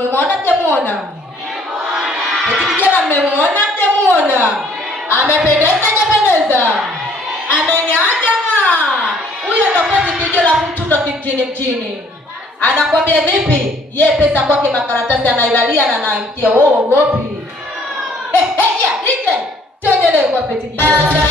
Mmemwona mjamuona? Eti kijana mmemwona mjamuona? Amependeza hajapendeza? Amenyanya ng'aa. Huyo tofauti kijana la mtuto mjini. Anakwambia vipi? Ye pesa kwake makaratasi anailalia na anamkia wewe ogopi. Ya, DJ. Tuendelee kwa peti kijana.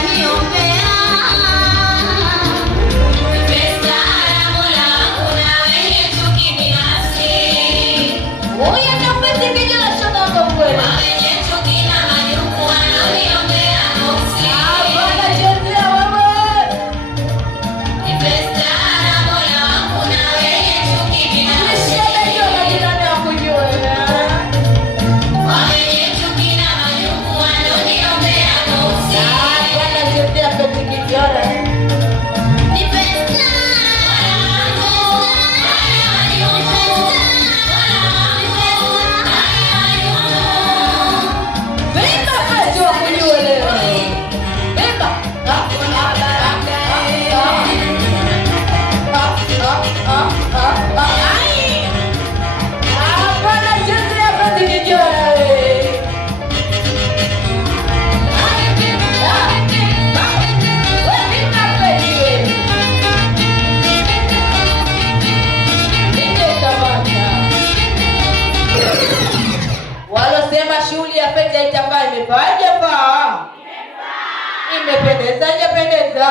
Imependeza hajapendeza?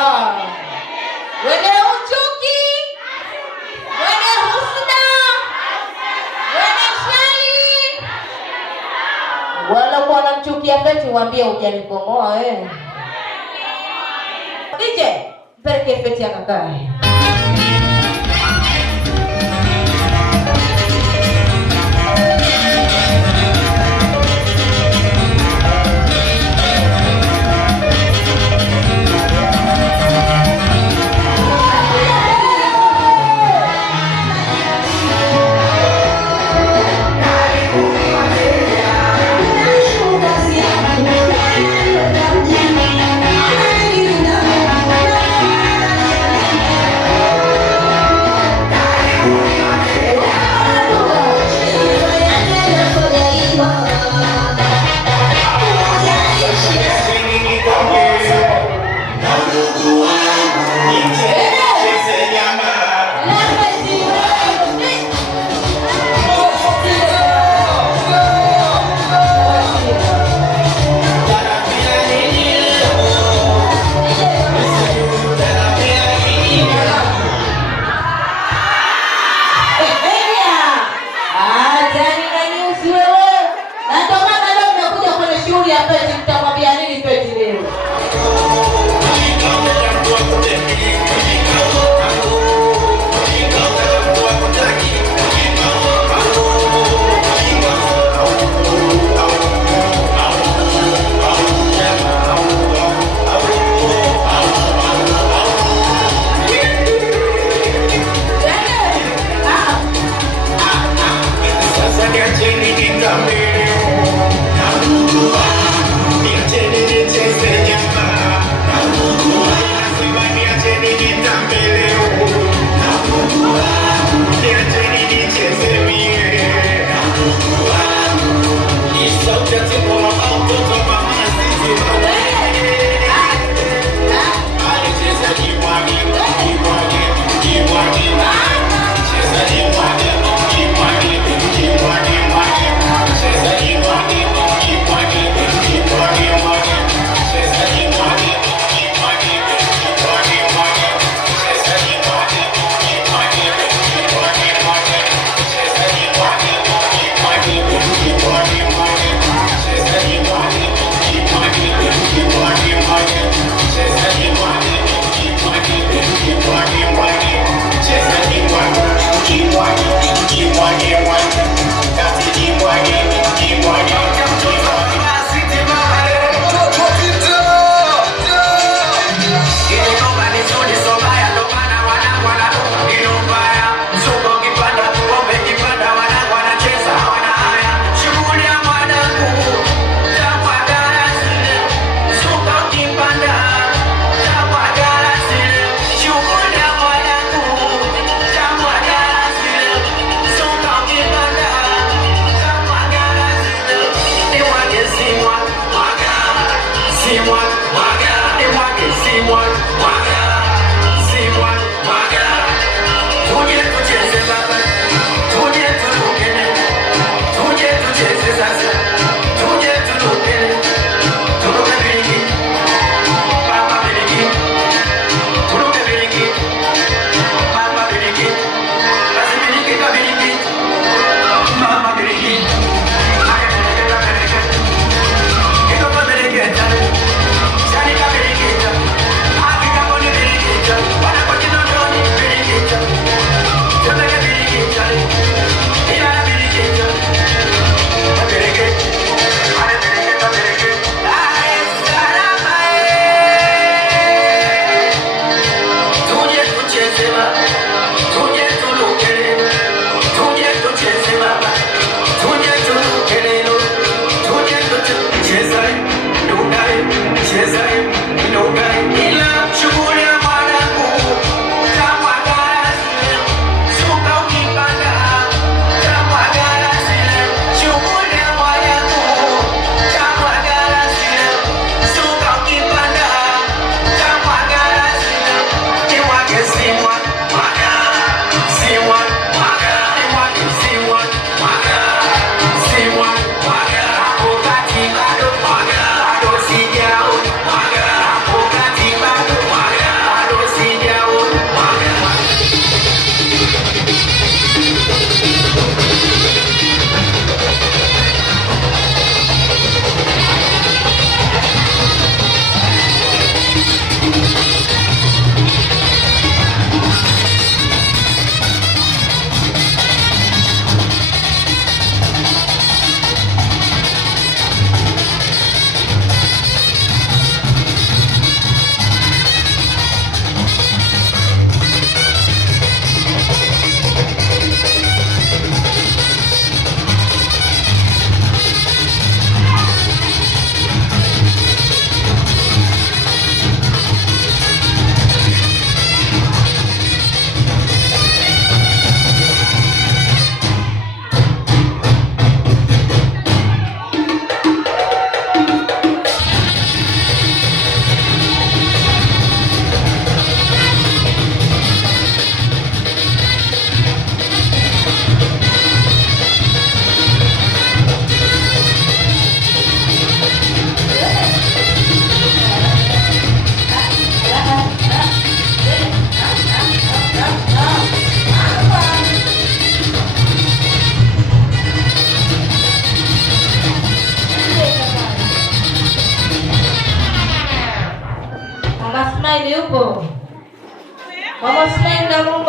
Wene uchuki, wene husda, wene shari. Wala kwa wanamchukia Feti waambie hujanibomoa wewe. DJ, mpeleke Feti akakae.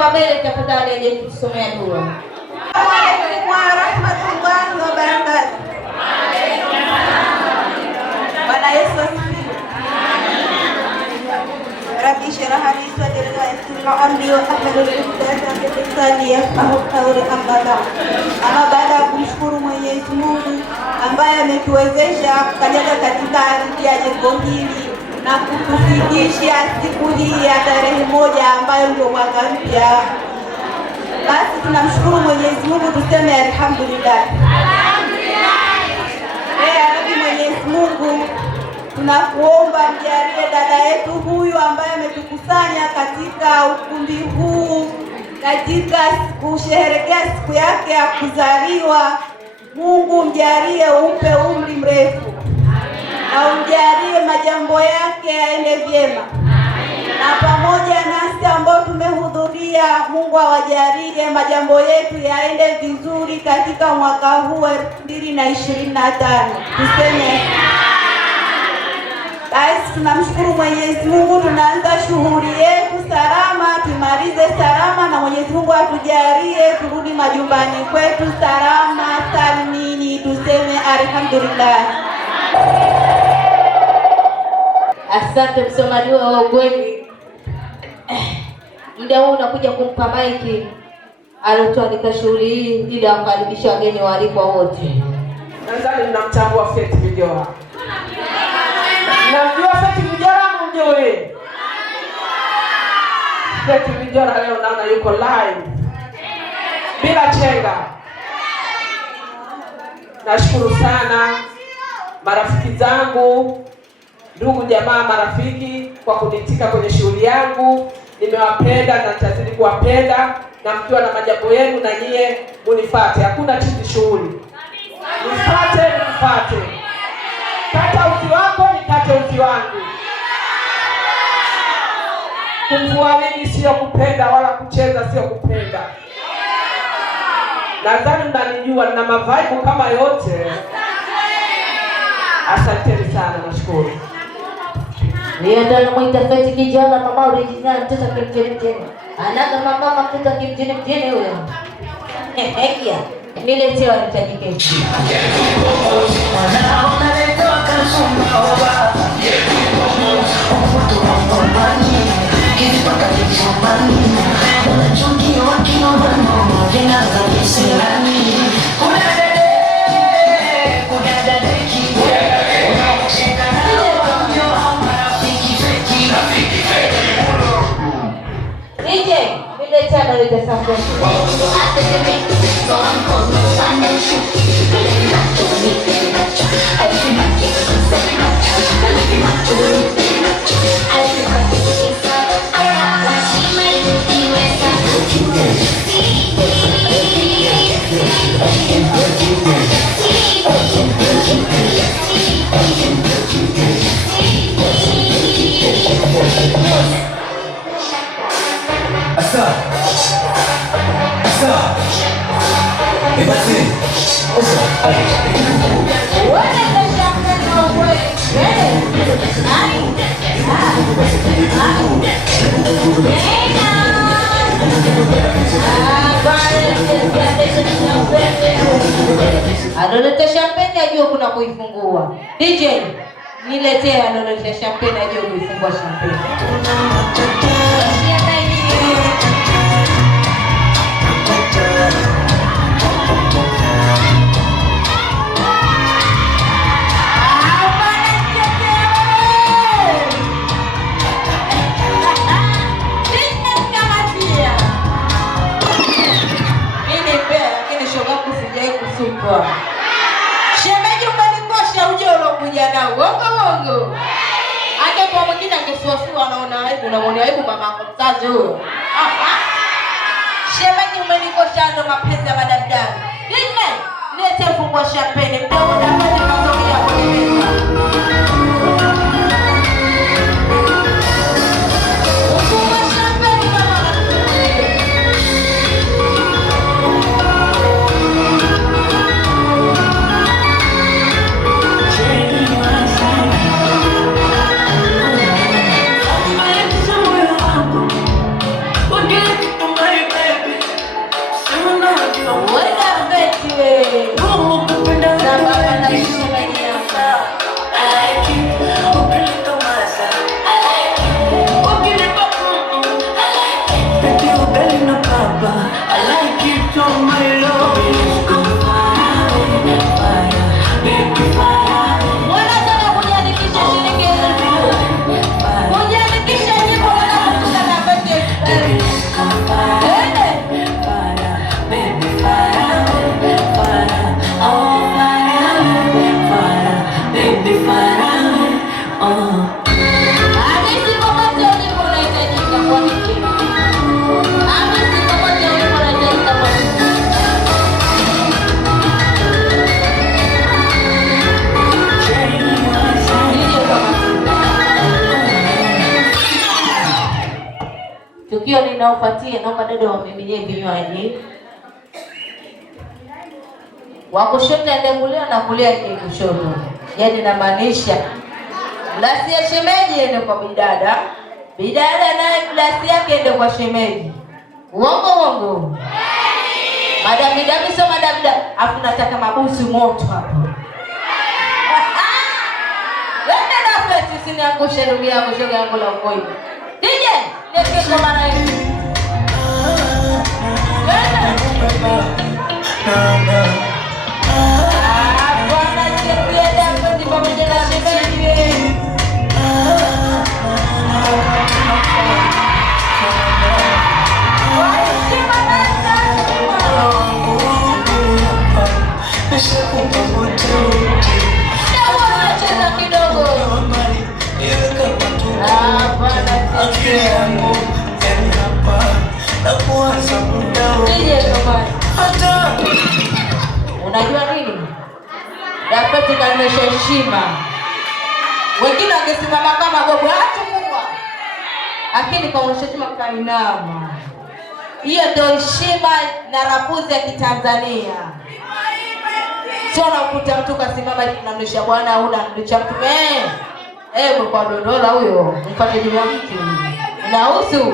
hapa mbele tafadhali aje kusomea dua. Wa rahmatullahi wa barakatuh. Bwana Yesu asifiwe. Rabbi shrah li sadri wa yassir li amri wa hlul 'uqdatam min lisani yafqahu qawli. Ama baada ya kumshukuru Mwenyezi Mungu ambaye ametuwezesha kukanyaga katika ardhi ya jengo hili na kutufikisha siku hii ya tarehe 1 ambayo ndio mwaka mpya, basi tunamshukuru Mwenyezi Mungu, tuseme alhamdulillah. Rabbi Mwenyezi Mungu, tunakuomba mjalie dada yetu huyu ambaye ametukusanya katika ukumbi huu katika kusherehekea siku yake ya kuzaliwa. Mungu mjalie, umpe umri mrefu na umjalie majambo yake yaende vyema, na pamoja nasi ambao tumehudhuria, Mungu awajalie majambo yetu yaende vizuri katika mwaka huu 2025. Tuseme basi tunamshukuru Mwenyezi Mungu, tunaanza shughuli yetu salama, tumalize salama, na Mwenyezi Mungu atujalie turudi majumbani kwetu salama salimini. Tuseme alhamdulillah. Asante msomaji wa ugweni. Muda huu unakuja kumpa maiki alotuandika shughuli hii ili awakaribisha wageni waalikwa wote. Nadhani mnamtambua Faith Mjora. Mnamjua Faith Mjora mjue? Faith Mjora leo naona yuko live bila chenga. Nashukuru sana marafiki zangu, ndugu jamaa, marafiki kwa kunitika kwenye shughuli yangu. Nimewapenda na nitazidi kuwapenda, na mkiwa na majambo yenu na nyie munifuate. Hakuna chiti shughuli. Nifuate. Kata uzi wako nikate uzi wangu. Kumvua wingi sio kupenda, wala kucheza sio kupenda. Nadhani mnanijua, nina mavaibu kama yote. Asanteni sana, nashukuru. Ndio namuita Faith kijana mama original, mtoto kimjini. Anaga mama mtoto kimjini huyo. Hekia. Niletea nitajiketi. Adolete champagne ajue kuna kuifungua. DJ, niletee adolete champagne ajue kuifungua champagne. Shemeji umenikosha uje ulokuja nao. Wongo. Ake kwa mwingine angesuasua anaona aibu, na muone aibu mama yako mzazi huyo. Shemeji umenikosha ndo mapenzi ya madadani. Nini? Lete fungua champagne. Mdomo unapata mazuri ya kueleza. Forget my inayofuatia naomba dada wamiminie vinywaji. Wa kushoto ende kulia na kulia ende kushoto. Yaani namaanisha glasi ya shemeji ende kwa bidada. Bidada naye glasi yake ende kwa shemeji. Uongo. Madam so madam afu nataka mabusu moto hapo. Wende na feti usiniangushe ndugu yangu shoga yangu la ukoi. DJ, neke kwa mara hii. Bwana chepia damu ndipo pamoja na shemeji. Unajua nini? Dapeti kanisha heshima. Wengine wangesimama kama gogo kubwa. Lakini kwa heshima kainama. Hiyo ndio heshima na rapuzi ya Kitanzania. Sio unakuta mtu kasimama tunamlisha bwana au unamlisha mtu kwa dodola huyo. Mpate juu ya mtu. Inahusu.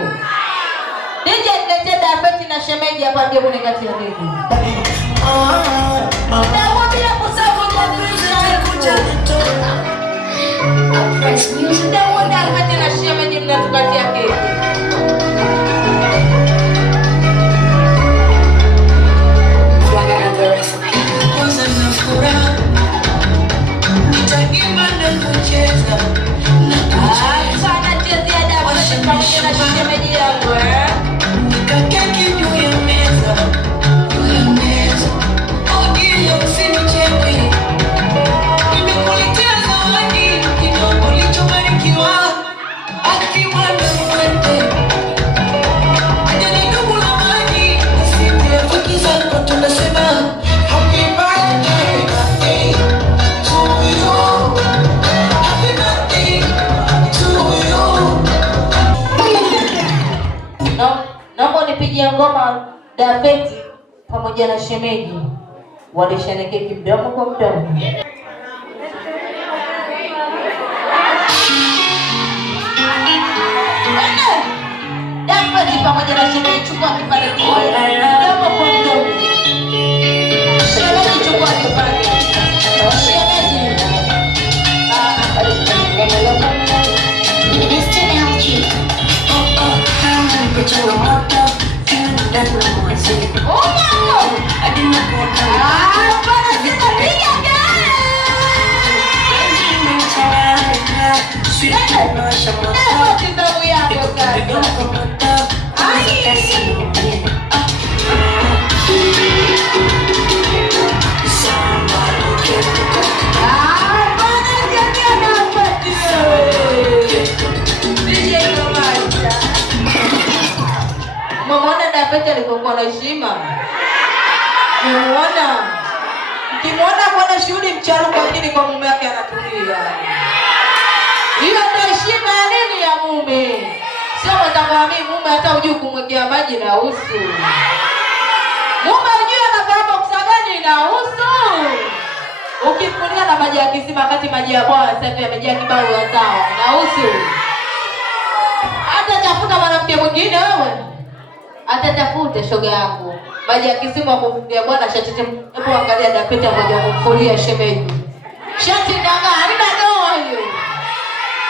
DJ niletee Dapeti na shemeji hapa ndio kuni kati ya nini. Nawambia kusema Dapeti na shemeji mnatukatia keki. Ngoma Dapeti pamoja na shemeji walishane keki mdomo kwa mdomo. Dapeti pamoja na shemeji chukua kipande kimoja mdomo kwa mdomo. Shemeji chukua kipande. Shemeji. Dapeti alikuwa na heshima. Ukimwona kwa shughuli mcharu kwa nini kwa mume wake anatulia. Hiyo ndio heshima ya nini ya mume. Sio mtamwambia mume hata hujui kumwekea maji na usu. Mume hujui anafahamu kusagani na usu. Ukifunia na maji ya kisima wakati maji ya bwawa sasa yamejaa kibao ya sawa na usu. Hata tafuta mwanamke mwingine wewe. Atatafute shoga yangu. Maji ya kisima kumfungia bwana shati. Hebu angalia Dapeti moja kumfulia shemeji. Shati ndanga halina doa hiyo.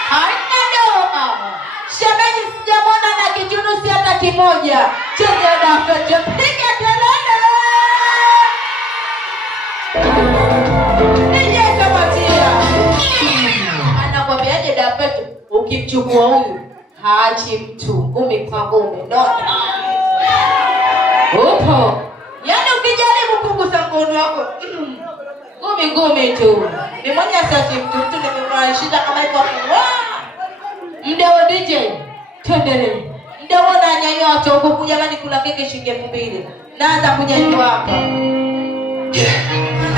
Halina doa. Shemeji sijamwona na kijunusi hata kimoja. Cheza Dapeti piga kelele. Nije kamatia. Anakwambiaje Dapeti ukimchukua huyu haachi mtu. Ngumi kwa ngumi. Upo. Yaani ukijaribu kugusa mkono wako ngumi tu. Ni mmoja sasa mtu nimemwashika kama iko mdao DJ. Twendele. Mdao na nyanyoto huko kuja jamani kula keki shilingi 2000. Naanza kunyanyua hapa.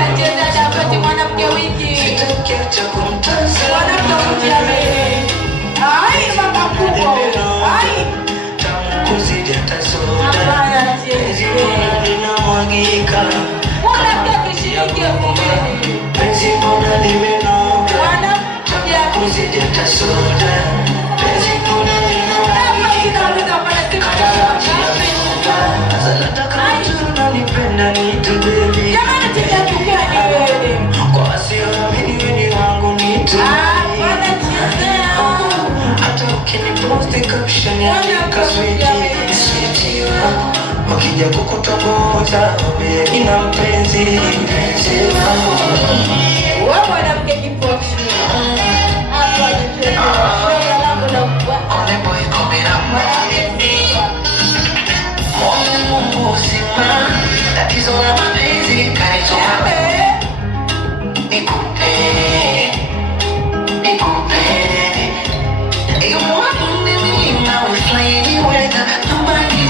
Acheza Dapeti mwanamke wiki. Mwanamke wiki. Ai mama kubwa. Ai. wakija kukutongoza wambie ina mpenzi wewe mwanamke kipofu hapa ni shoga langu na ole boy komera Mungu usima tatizo la mapenzi kanichoma nikupe you want me now it's like anywhere nobody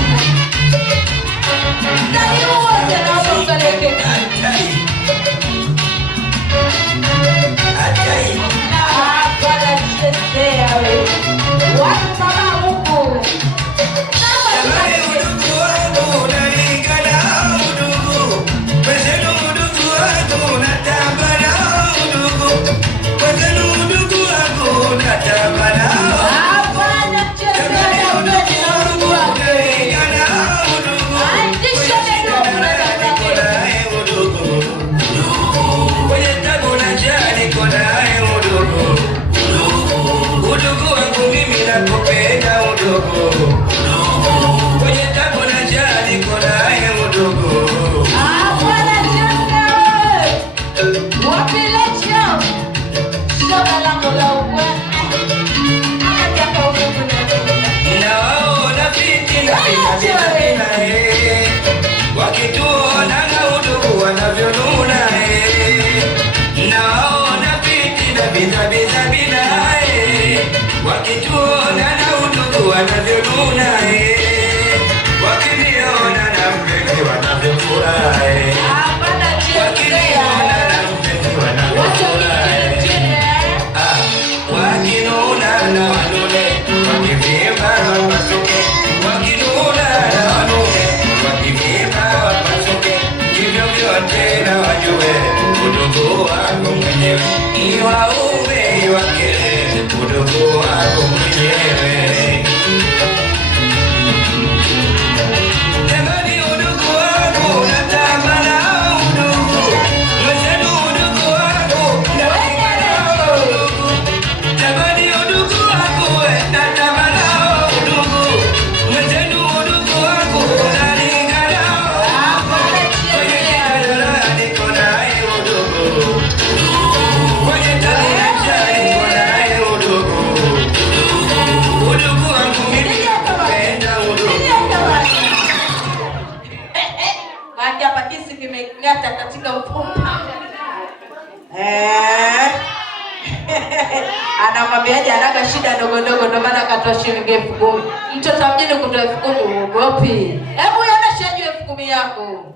anamwambiaje anaga shida ndogo ndogo ndo maana akatoa shilingi 10,000. Mtoto mjini kutoa 10,000 uogopi? Hebu unaonyesha juu 10,000 yako.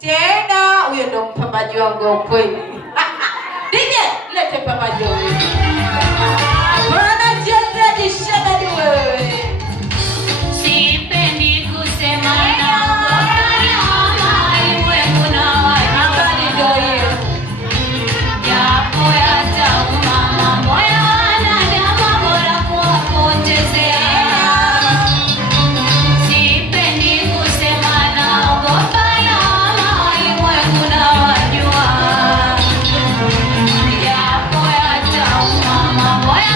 Tena huyo ndo mpambaji wangu wa kweli. DJ, lete mpambaji wangu. Bwana cheza jishada ni wewe. Sipendi kusema na mama iwe kuna habari ndio hiyo. Japo yatauma mambo ya wanadamu bora kuwapotezea. Sipendi kusema naogopa mama iwe kuna wajua. Japo yatauma mambo ya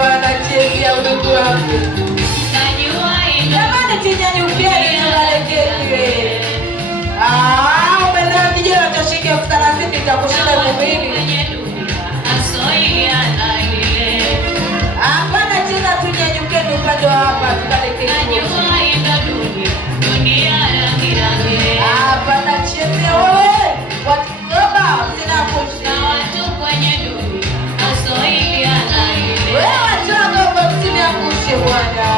Hapana, chezea udugu wangu. Jamani, tunyanyukieni tuwalekeke. Umeelewa kijana utashika 30 itakushinda 2000. Hapana, cheza tunyanyukeni upande wa hapa tukalekeke. Hapana, chezea wewe. Watu baba zinakushika. Wewe watoka kwa msimu ya kushe bwana.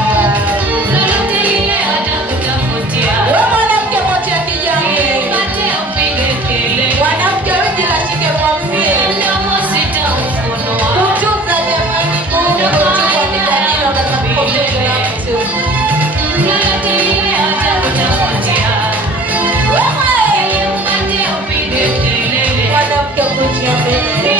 Wewe mwanamke moja ya kijani. Mwanamke wengi nashike kwa msimu. Kutunza jamani Mungu. Kutunza kijani unataka kutunza na mtu. Wewe mwanamke kujiamini.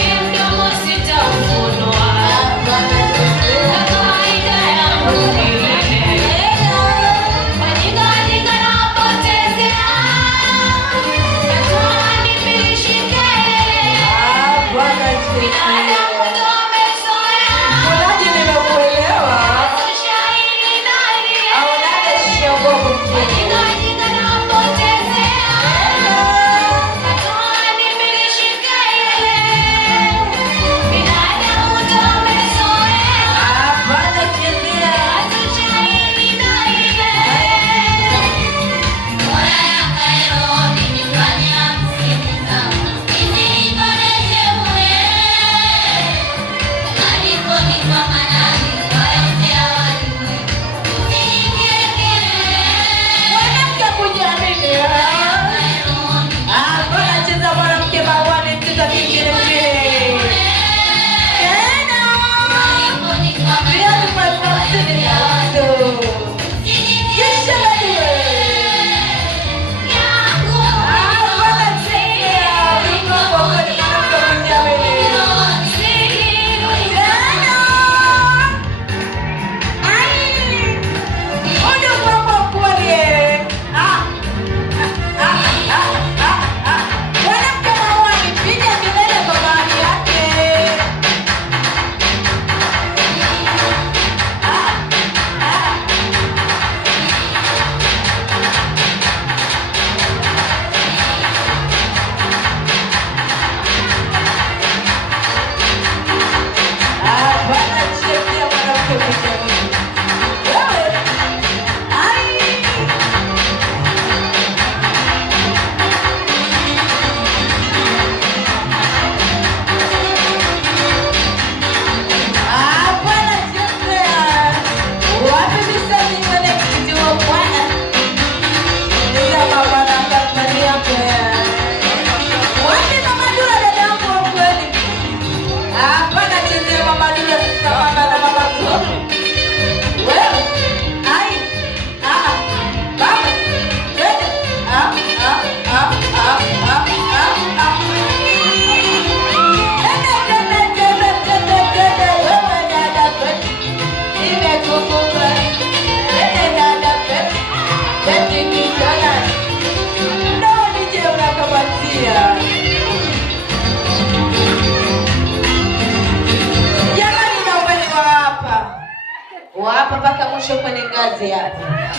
Hapa mpaka mwisho kwenye ngazi hapa.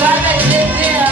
Bana chezea.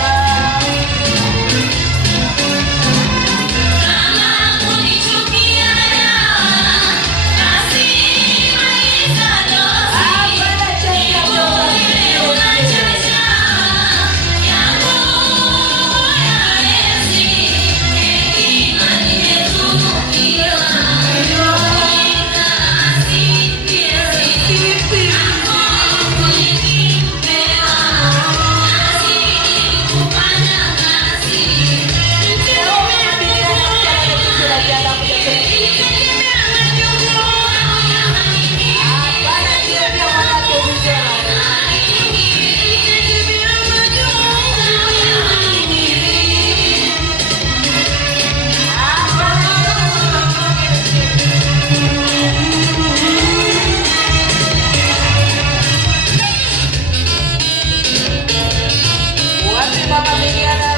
Mama Miriana,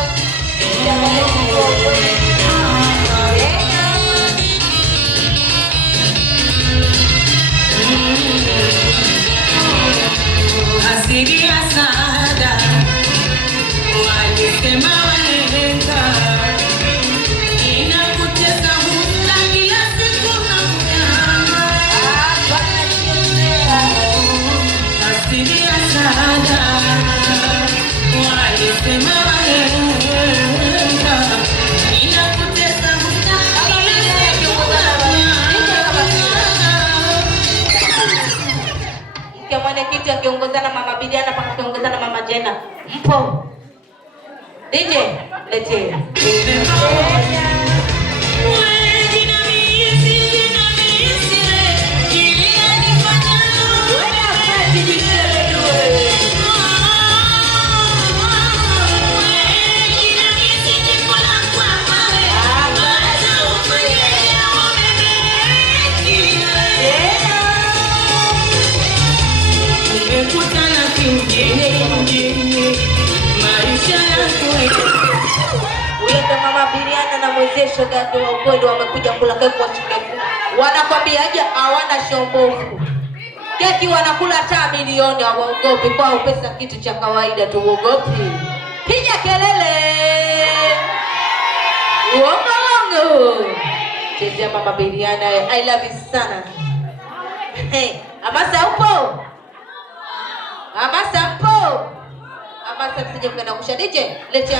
mwenyekiti akiongozana Mama Bidiana mpaka akiongozana Mama Jena. Mpo? DJ, letee. Mama Bidiana na mwenzie shoga yake wa ukweli wamekuja kula keki kwa shikafu. Wanakwambiaje hawana shombovu. Keki wanakula hata milioni hawaogopi, kwao pesa kitu cha kawaida tu, uogopi. Piga kelele. Uongo. Chezea Mama Bidiana, I love you sana. Hey, Amasa upo? Amasa mpo? Amasa msije kwenda kusha DJ, letea.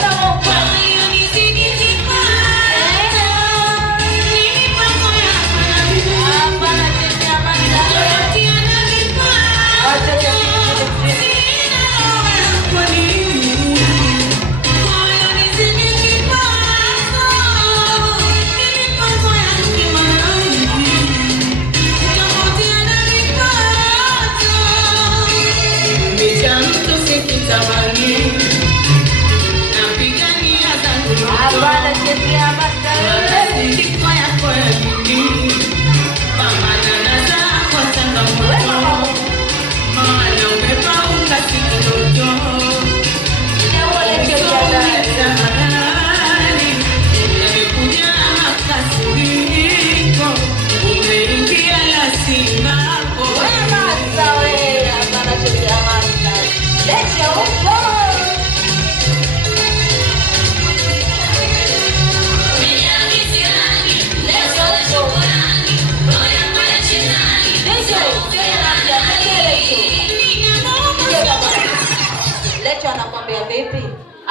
Lecho anakwambia vipi?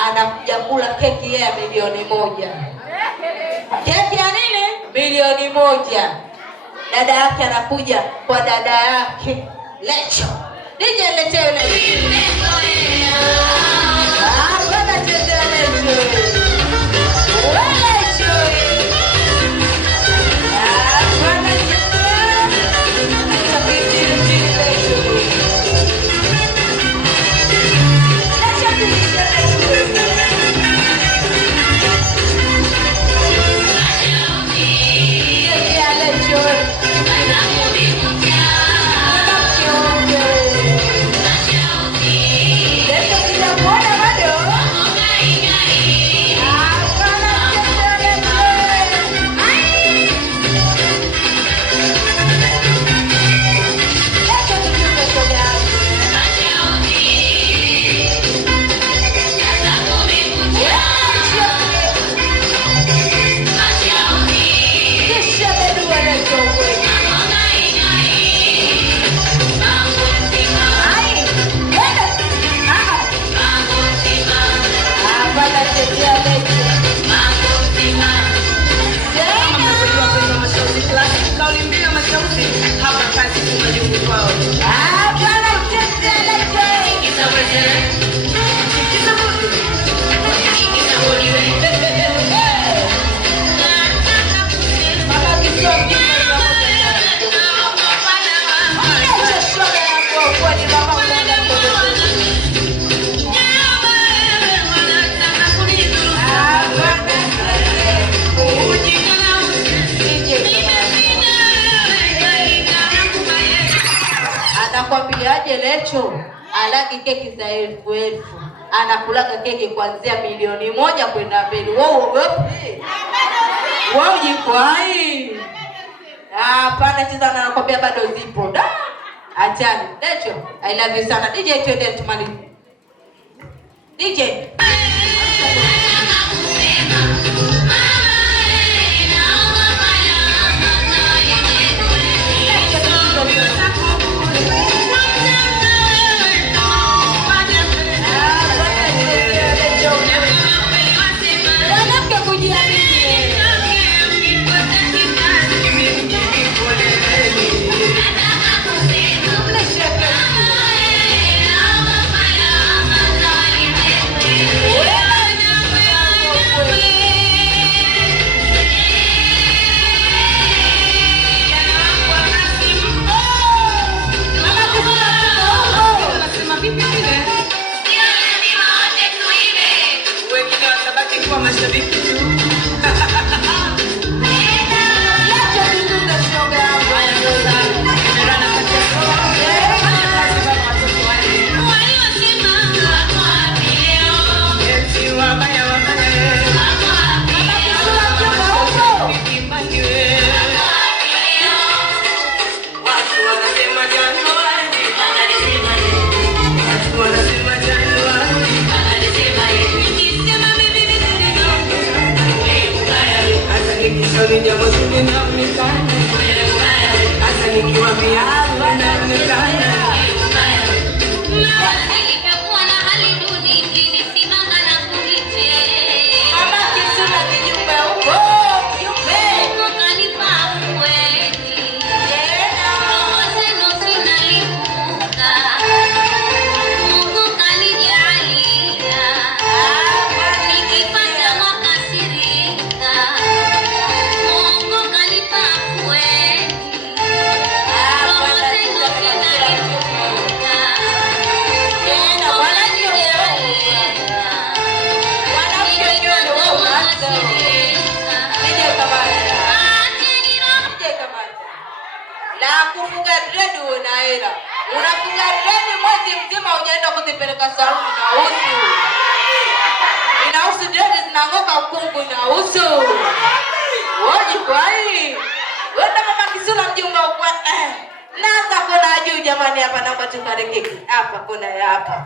Anakuja kula keki ya milioni 1. Keki ya nini? Milioni 1. Dada yake anakuja kwa dada yake. Lecho. DJ leteo ile. Bwana chezea Lecho. Lecho. Bwana chezea. Anakwambiaje Lecho? Alaki keki za 1000. Anakulaga keki kuanzia milioni 1 kwenda mbele. Wewe uogopi? Wewe ujikwai? Hapana, cheza na anakwambia bado zipo. Da. Achana. Lecho, I love you sana. DJ twende tumalize. DJ. ninaonekana hata nikiwa miaka ninaonekana. Nilivyokuwa na hali duni, mlinisimanga na kunicheka. Mama Kisula kinyumba huko, kinyumba. Mungu kanipa ukweli. Roho zenu zinalipuka. Mungu kanijalia. Nikipata makasirika. Mungu kanipa ukweli. Roho zenu zinalipuka. Tena wala sio la kufuga dread unaela. Unafuga dread mwezi mzima hujaenda kuzipeleka saluni na usu. Inausu dread zinang'oka ukungu na usu. Woji kwa hii. Wenda Mama Kisula mjumba ukwa naanza kuna juu jamani hapa naomba tukarekeki. Hapa kuna ya hapa.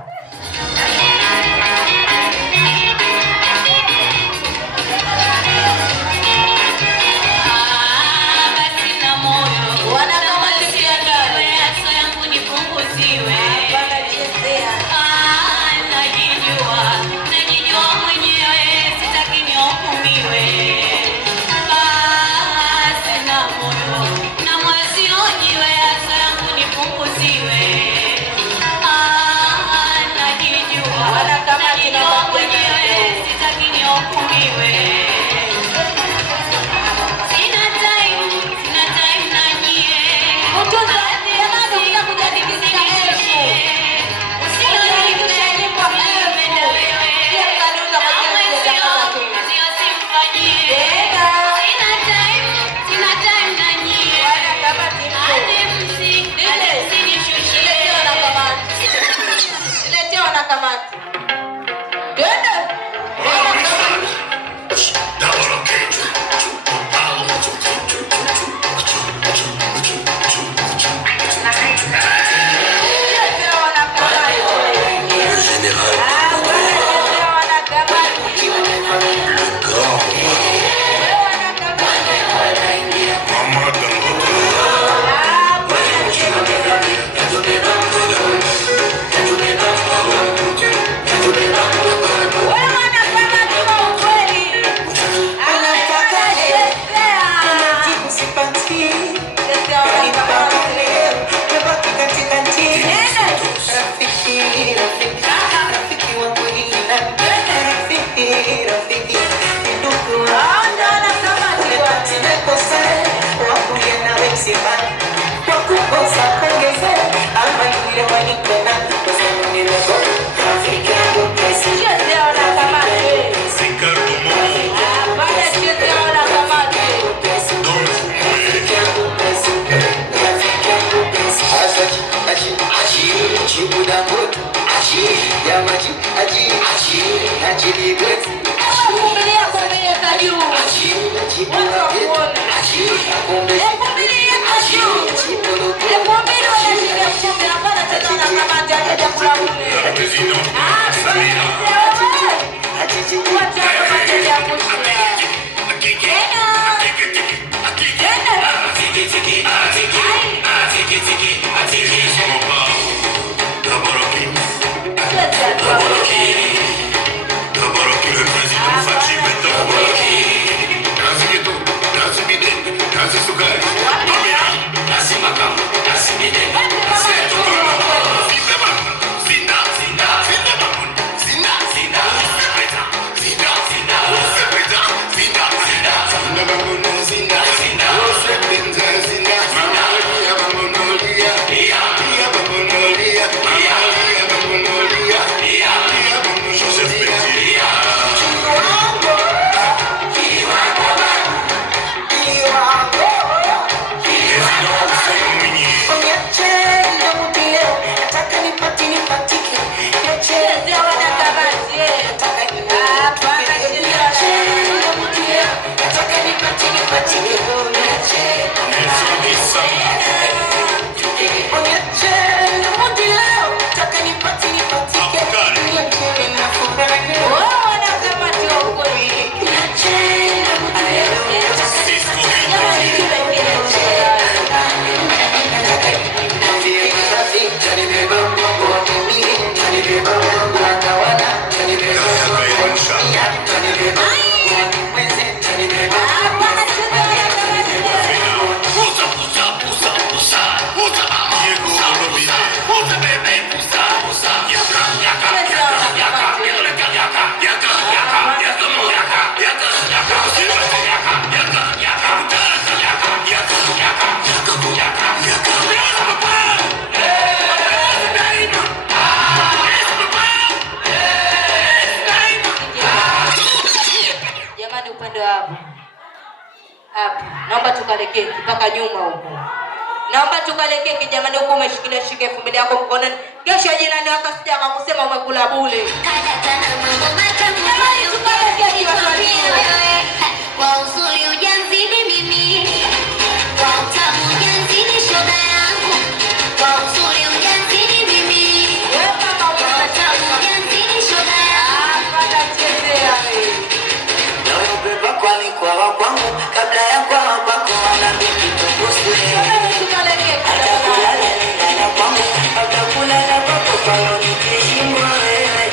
hapa. Hapa. Naomba tukale keki mpaka nyuma huko. Naomba tukale keki jamani, huko umeshikilia shike 2000 yako mkononi. Kesho jirani akasija akakusema umekula bure. Jamani tukale keki watu. Kwa uzuri ujanzidi mimi, kwa utamu ujanzidi shoda yangu, kwa uzuri ujanzidi mimi, kwa utamu ujanzidi shoda yangu. Hapana chezea wewe. Nawe ubeba kwani kwa wakwangu kabla ya kwa wako wana biki tukusule. Tukale keki. Hata kulala nilala kwangu hata kulala kwako kwa nikishimwa wewe.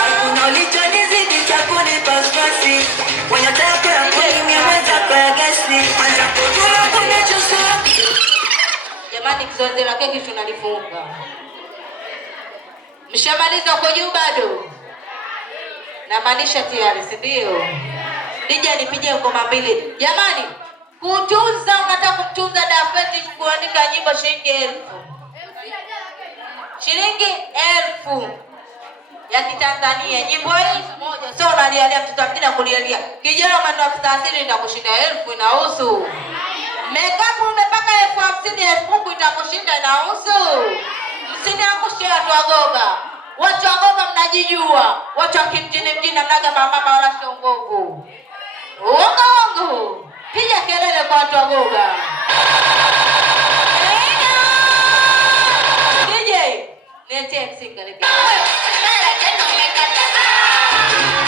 Hakuna ulichonizidi cha kunipa spasi. Mwenye tako ya kuni mweza kwa gasi. Mwenza kujua kuna chosua. Jamani kizoezi la keki tunalifunga. Mshamaliza kwa juu bado? Na maanisha tayari, si ndio? Nije nipige ngoma mbili. Jamani, kutunza unataka kumtunza Dafeti kuandika nyimbo shilingi 1000. Shilingi 1000 ya Kitanzania. Nyimbo hii moja. Sio unalialia mtoto mwingine kulialia. Kijana maneno ya Kiswahili itakushinda 1000 inahusu. Makeup umepaka 50,000 1000 itakushinda inahusu. Msiniangushie watu wagoga. Watu wagoga mnajijua. Watu wa kimjini mnaga mama wala sio nguvu. Uongo. Piga kelele kwa watu wagoga. DJ, niletee msingale. Mara tena umekata.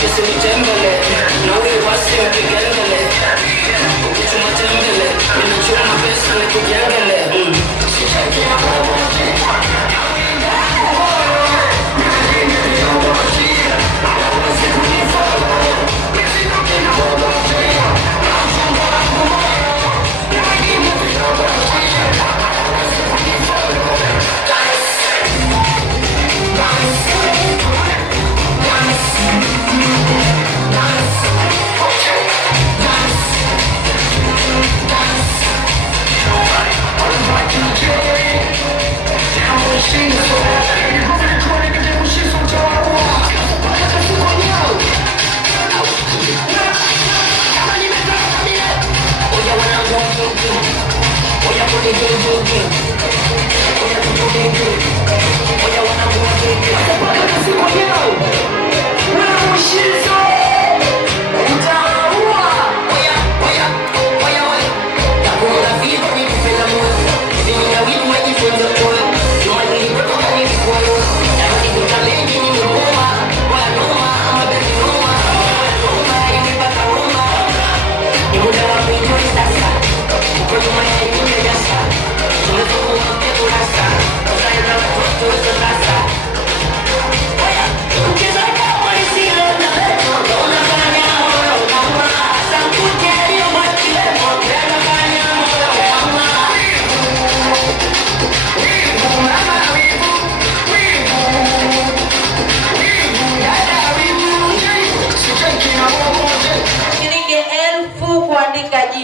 Kisi mitembele, na uwe wasi mpigengele.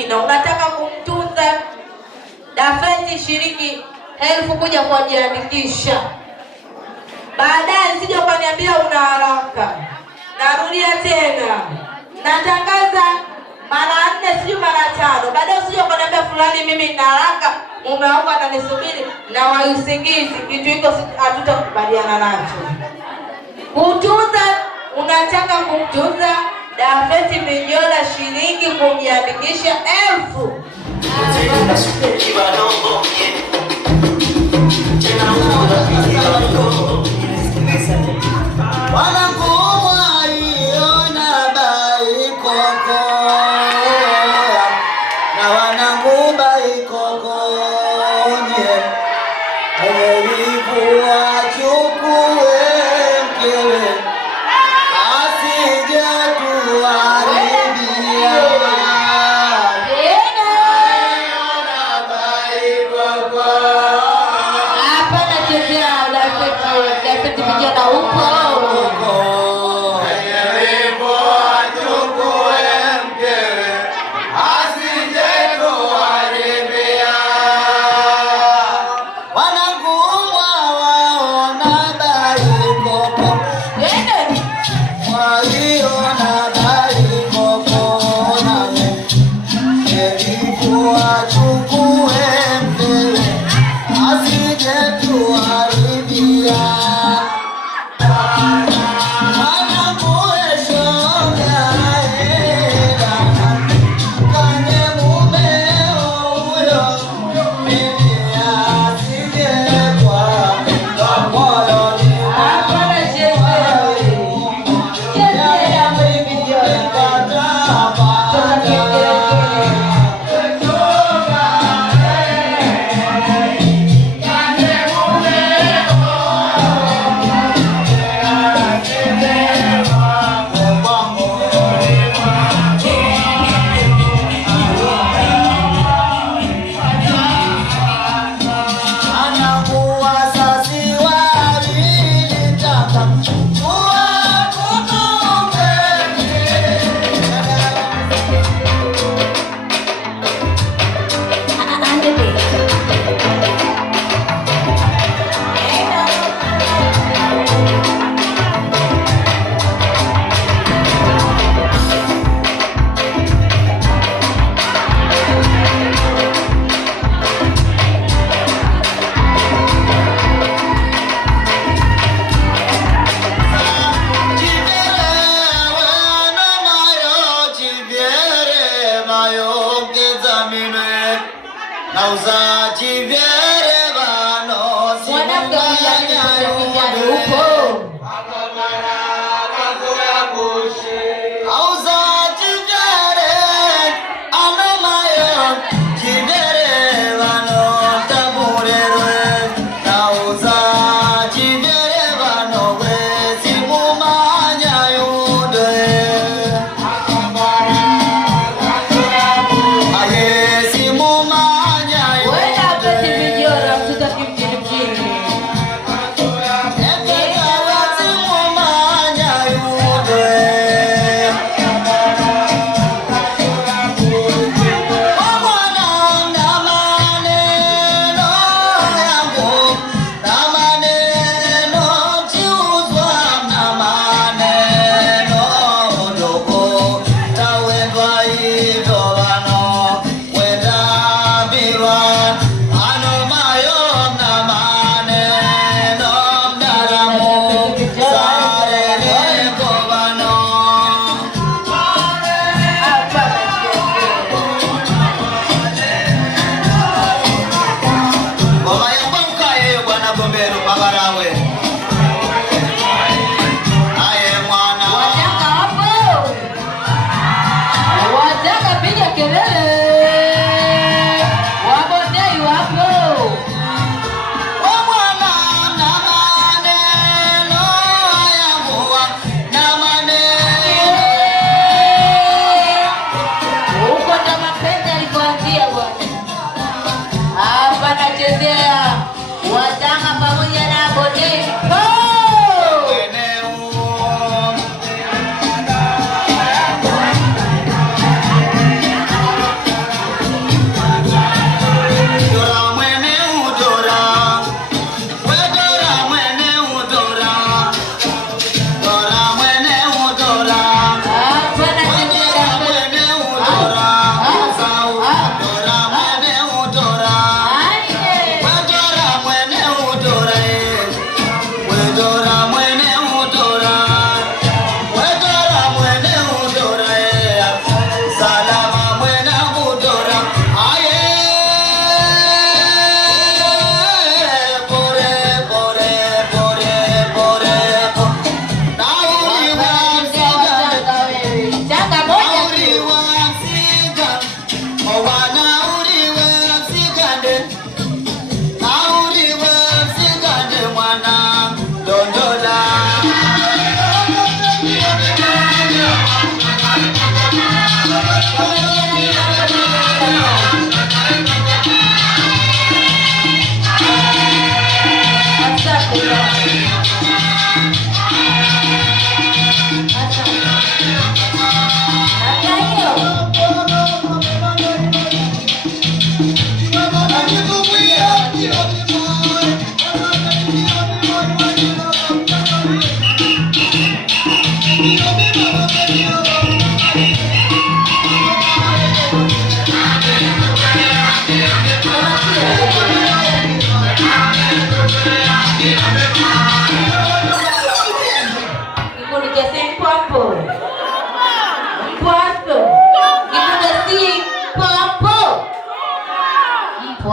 jina, unataka kumtunza Dafeti, shiriki 1000 kuja kujiandikisha. Baadaye sije ukaniambia una haraka. Narudia tena, natangaza mara 4 sio mara 5. Baadaye usije ukaniambia fulani mimi nina haraka, mume wangu ananisubiri na wa usingizi. Kitu hiko hatutakubaliana nacho. Kutunza, unataka kumtunza Dafeti Minyola, shilingi kujiandikisha 1000.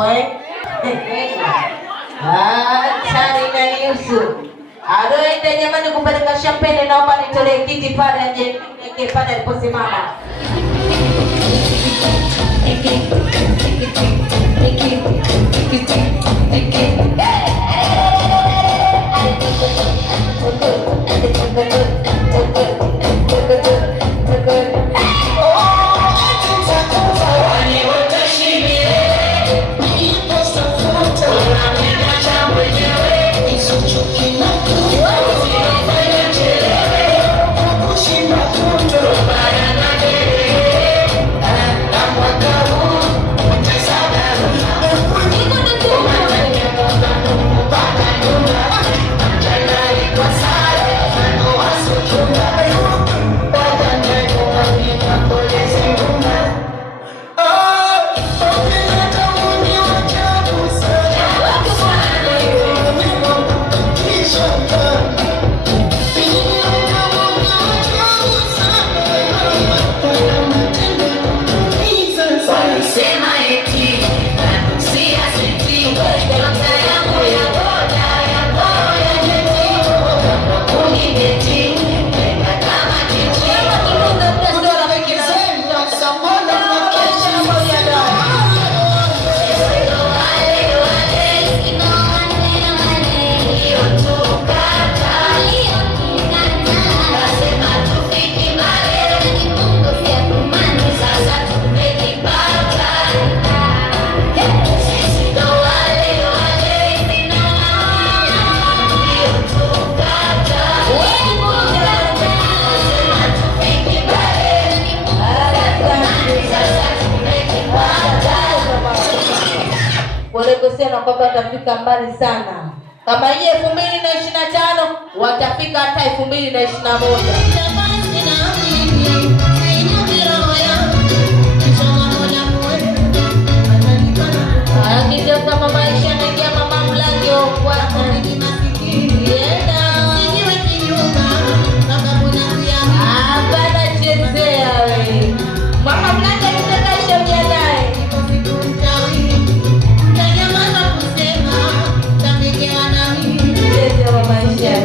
Tari na Yusu. Aloende jamani kupeleka champagne, naomba nitolee kiti pale aje pale aliposimama. Kusema kwamba watafika mbali sana. Kama hii 2025 watafika hata 2021. Ndio kama maisha yanaingia mama mlango kwa bana chezea wewe. Mama mlango tutakaisha mjanae. Maisha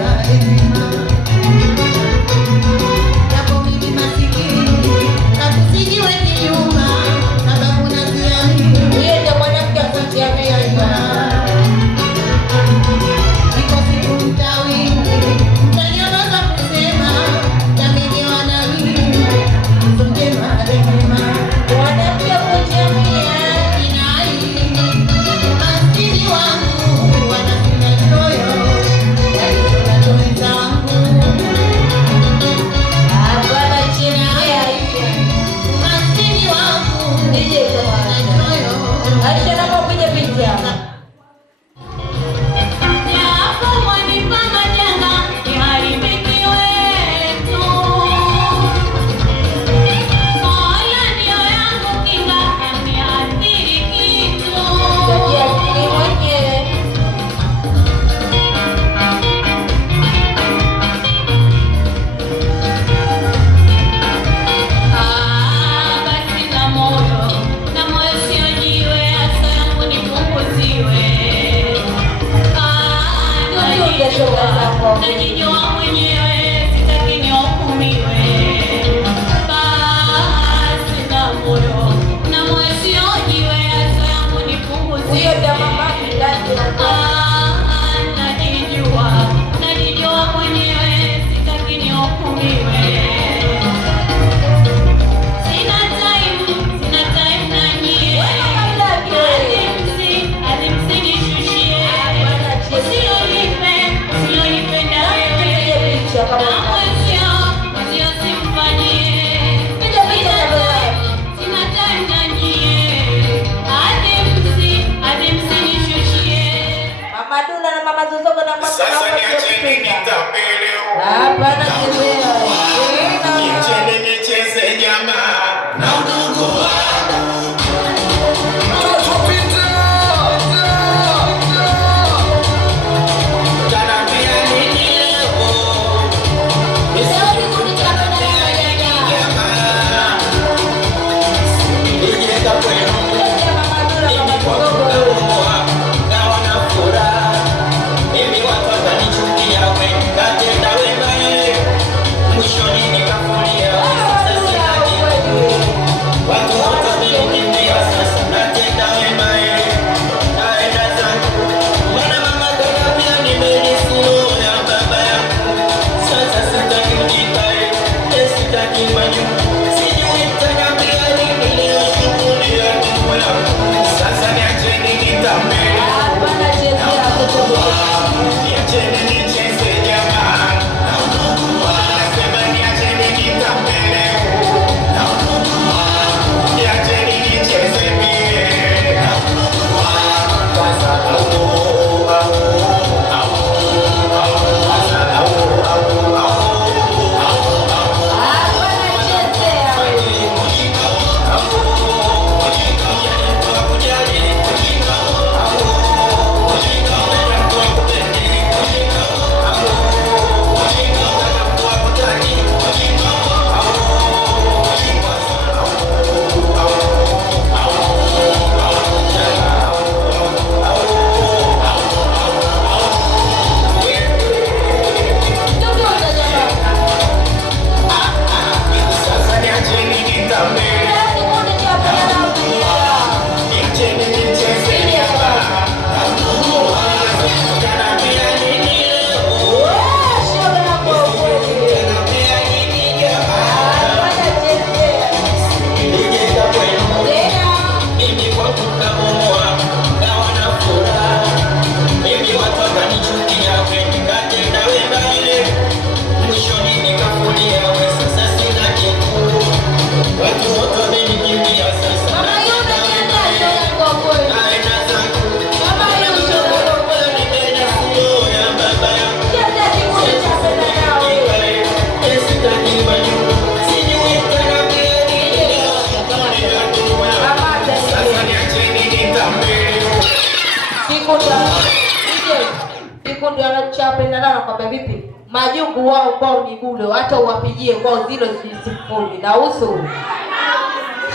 ndio anachapendana na kwamba vipi? Majungu wao kwao ni bure, hata uwapigie kwao 0 na usu.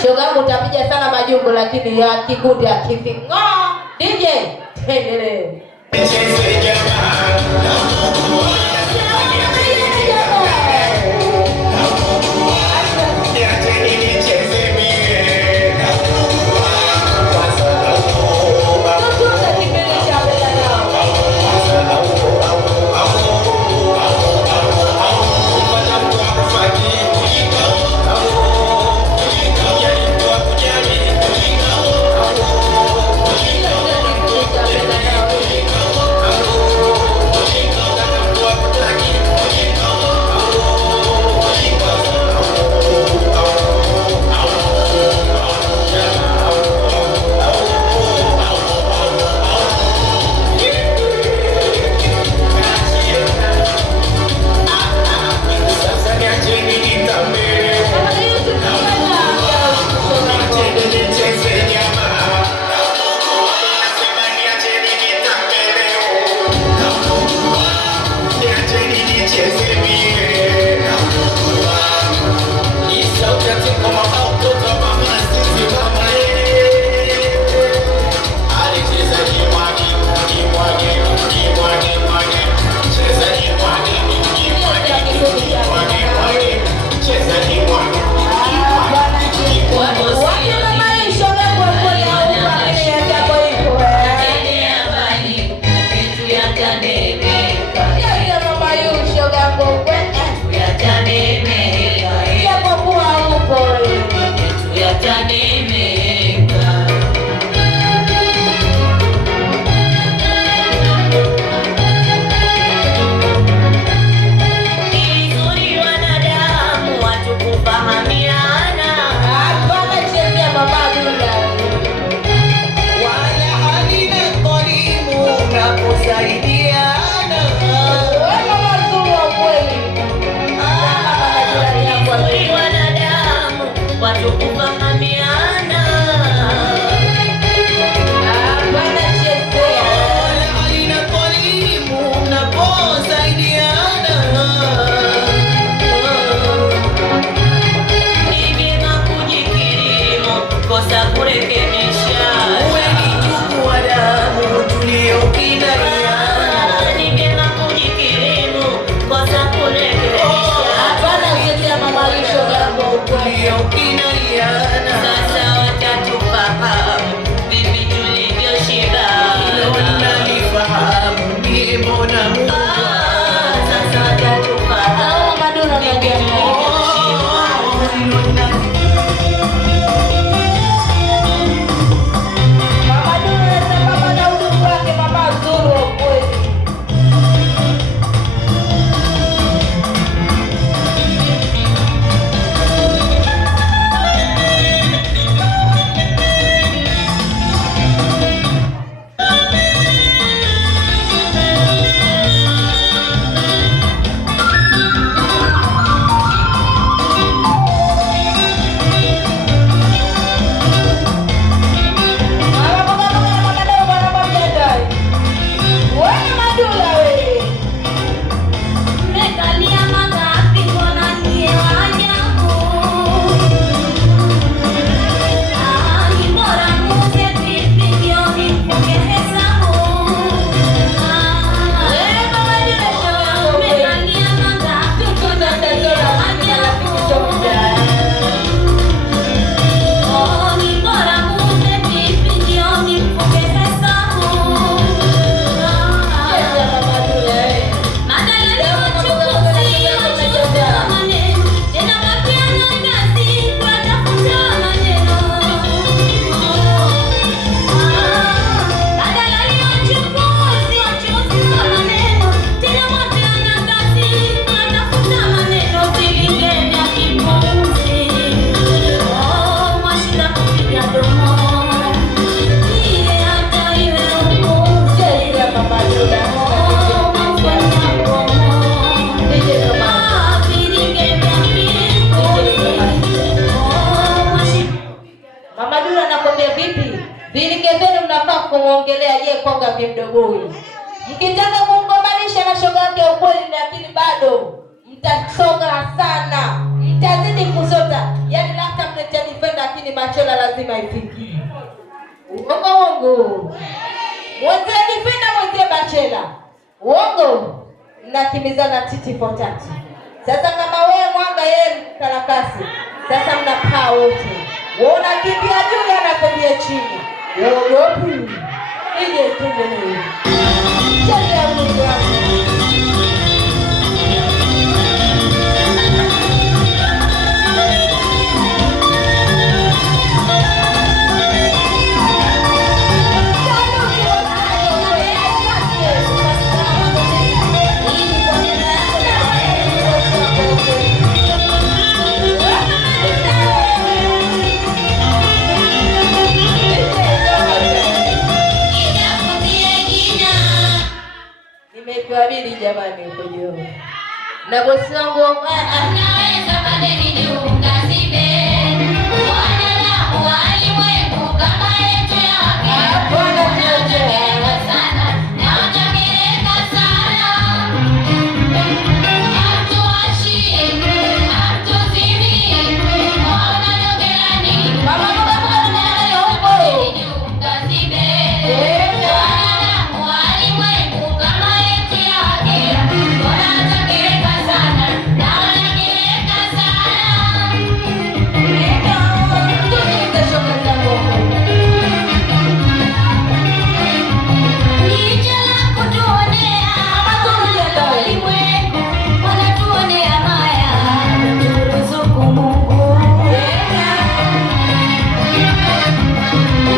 Shogangu utapiga sana majungu lakini ya kikundi akifi. DJ, endelee. Vilinge vyenu mnafaa kumwongelea yeye Konga mdogo huyu. Mkitaka kumgombania na shoga yake ukweli, lakini bado mtasonga sana, mtazidi kuzota. Yaani hata mletea defender, lakini Machola lazima ifikie. Uongo. Mwezie defender, mwezie Machola. Uongo. Mnakimbizana titi for tati. Sasa kama wewe Mwanga, yeye Karakasi, sasa mnapaa wote. Wewe unakimbia juu, anakimbia chini. Uogopi? Ije tuendelee. Cheza Mungu wangu. Nimekwabili jamani huko jioni. Na bosi wangu Naweza madeni niunga sibe. Wanadamu walimwengu kama yetu ya wake. Wanatakireka sana. Na wanatakireka sana. Hatuachi, hatuzimi. Wananogerani. Mama niunga sibe. Wanadamu walimwengu kama yetu ya wake. Wanatakireka sana. Na wanatakireka sana. Jicho la kutuonea walimwengu, wanatuonea maya, turuzuku Mungu.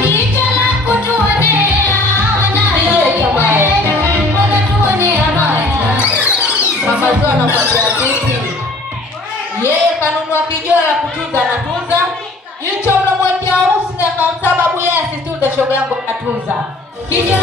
Jicho la kutuonea walimwengu, wanatuonea maya. Mama Zoe anakwambia vipi? Yeye kanunua kijoa ya kutunza, anatunza. Jicho mnamwekea harusi na kwa sababu yeye asitunze, shoga yangu atunza. Kijoa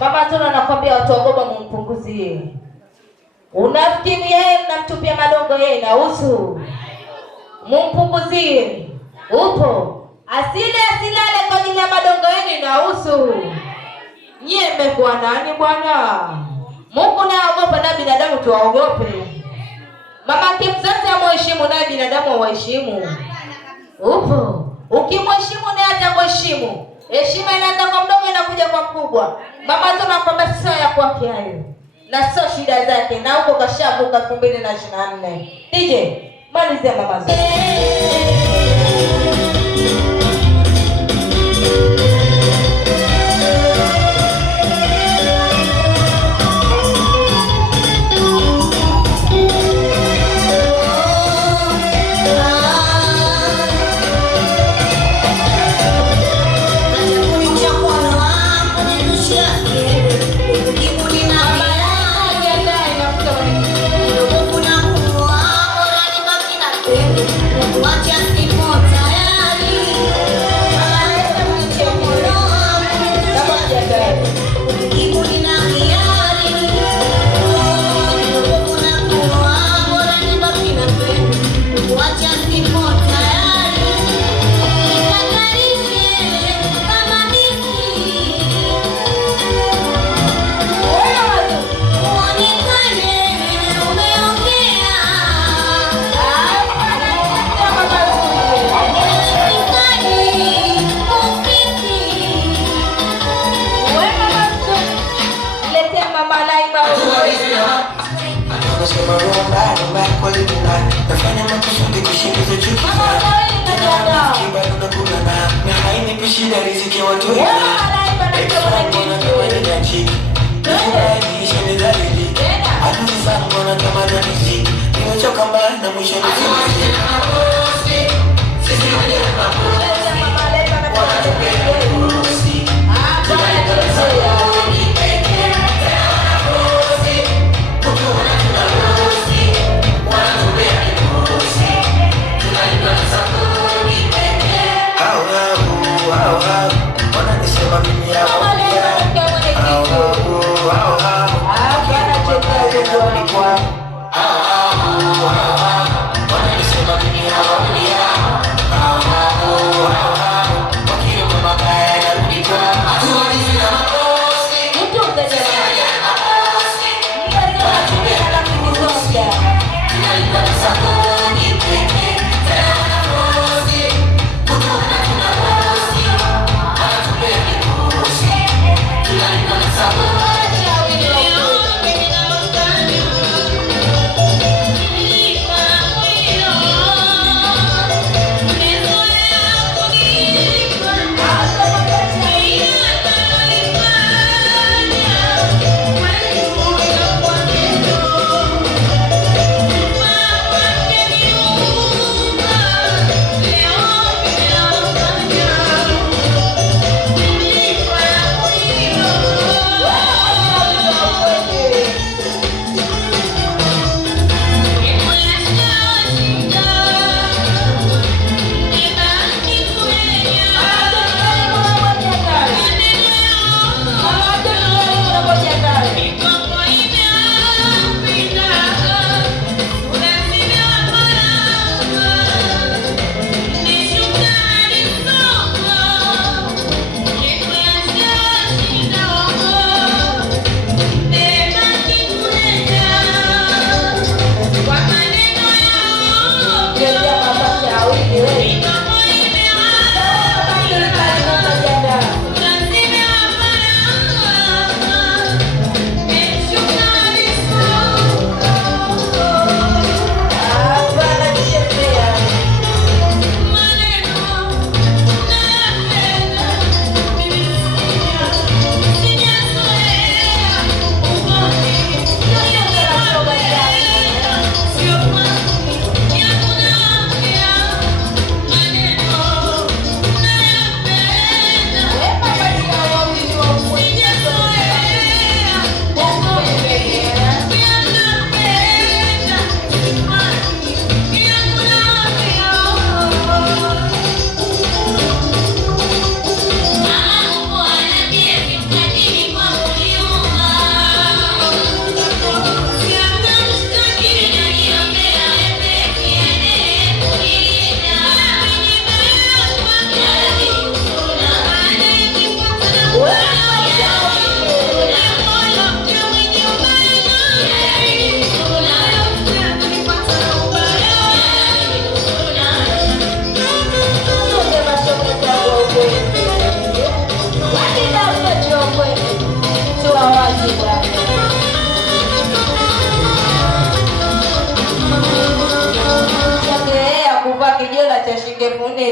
Mama Zoe anakwambia watu wagoba mumpunguzie. Unafikiri yeye mnamtupia madongo yeye na usu? Mumpunguzie. Upo. Asilale kwa ajili ya madongo yenu na usu. Nyie mmekuwa nani bwana? Mungu naye aogopa na binadamu tuwaogope. Mama kimzazi amheshimu naye binadamu waheshimu. Upo. Ukimheshimu naye atakuheshimu. Heshima inaanza kwa mdogo inakuja kwa mkubwa. Mama Zoe anakwambia sio ya kwake hayo. Na sio shida zake, na huko kashavuka 2024. DJ, Malizia mama zangu.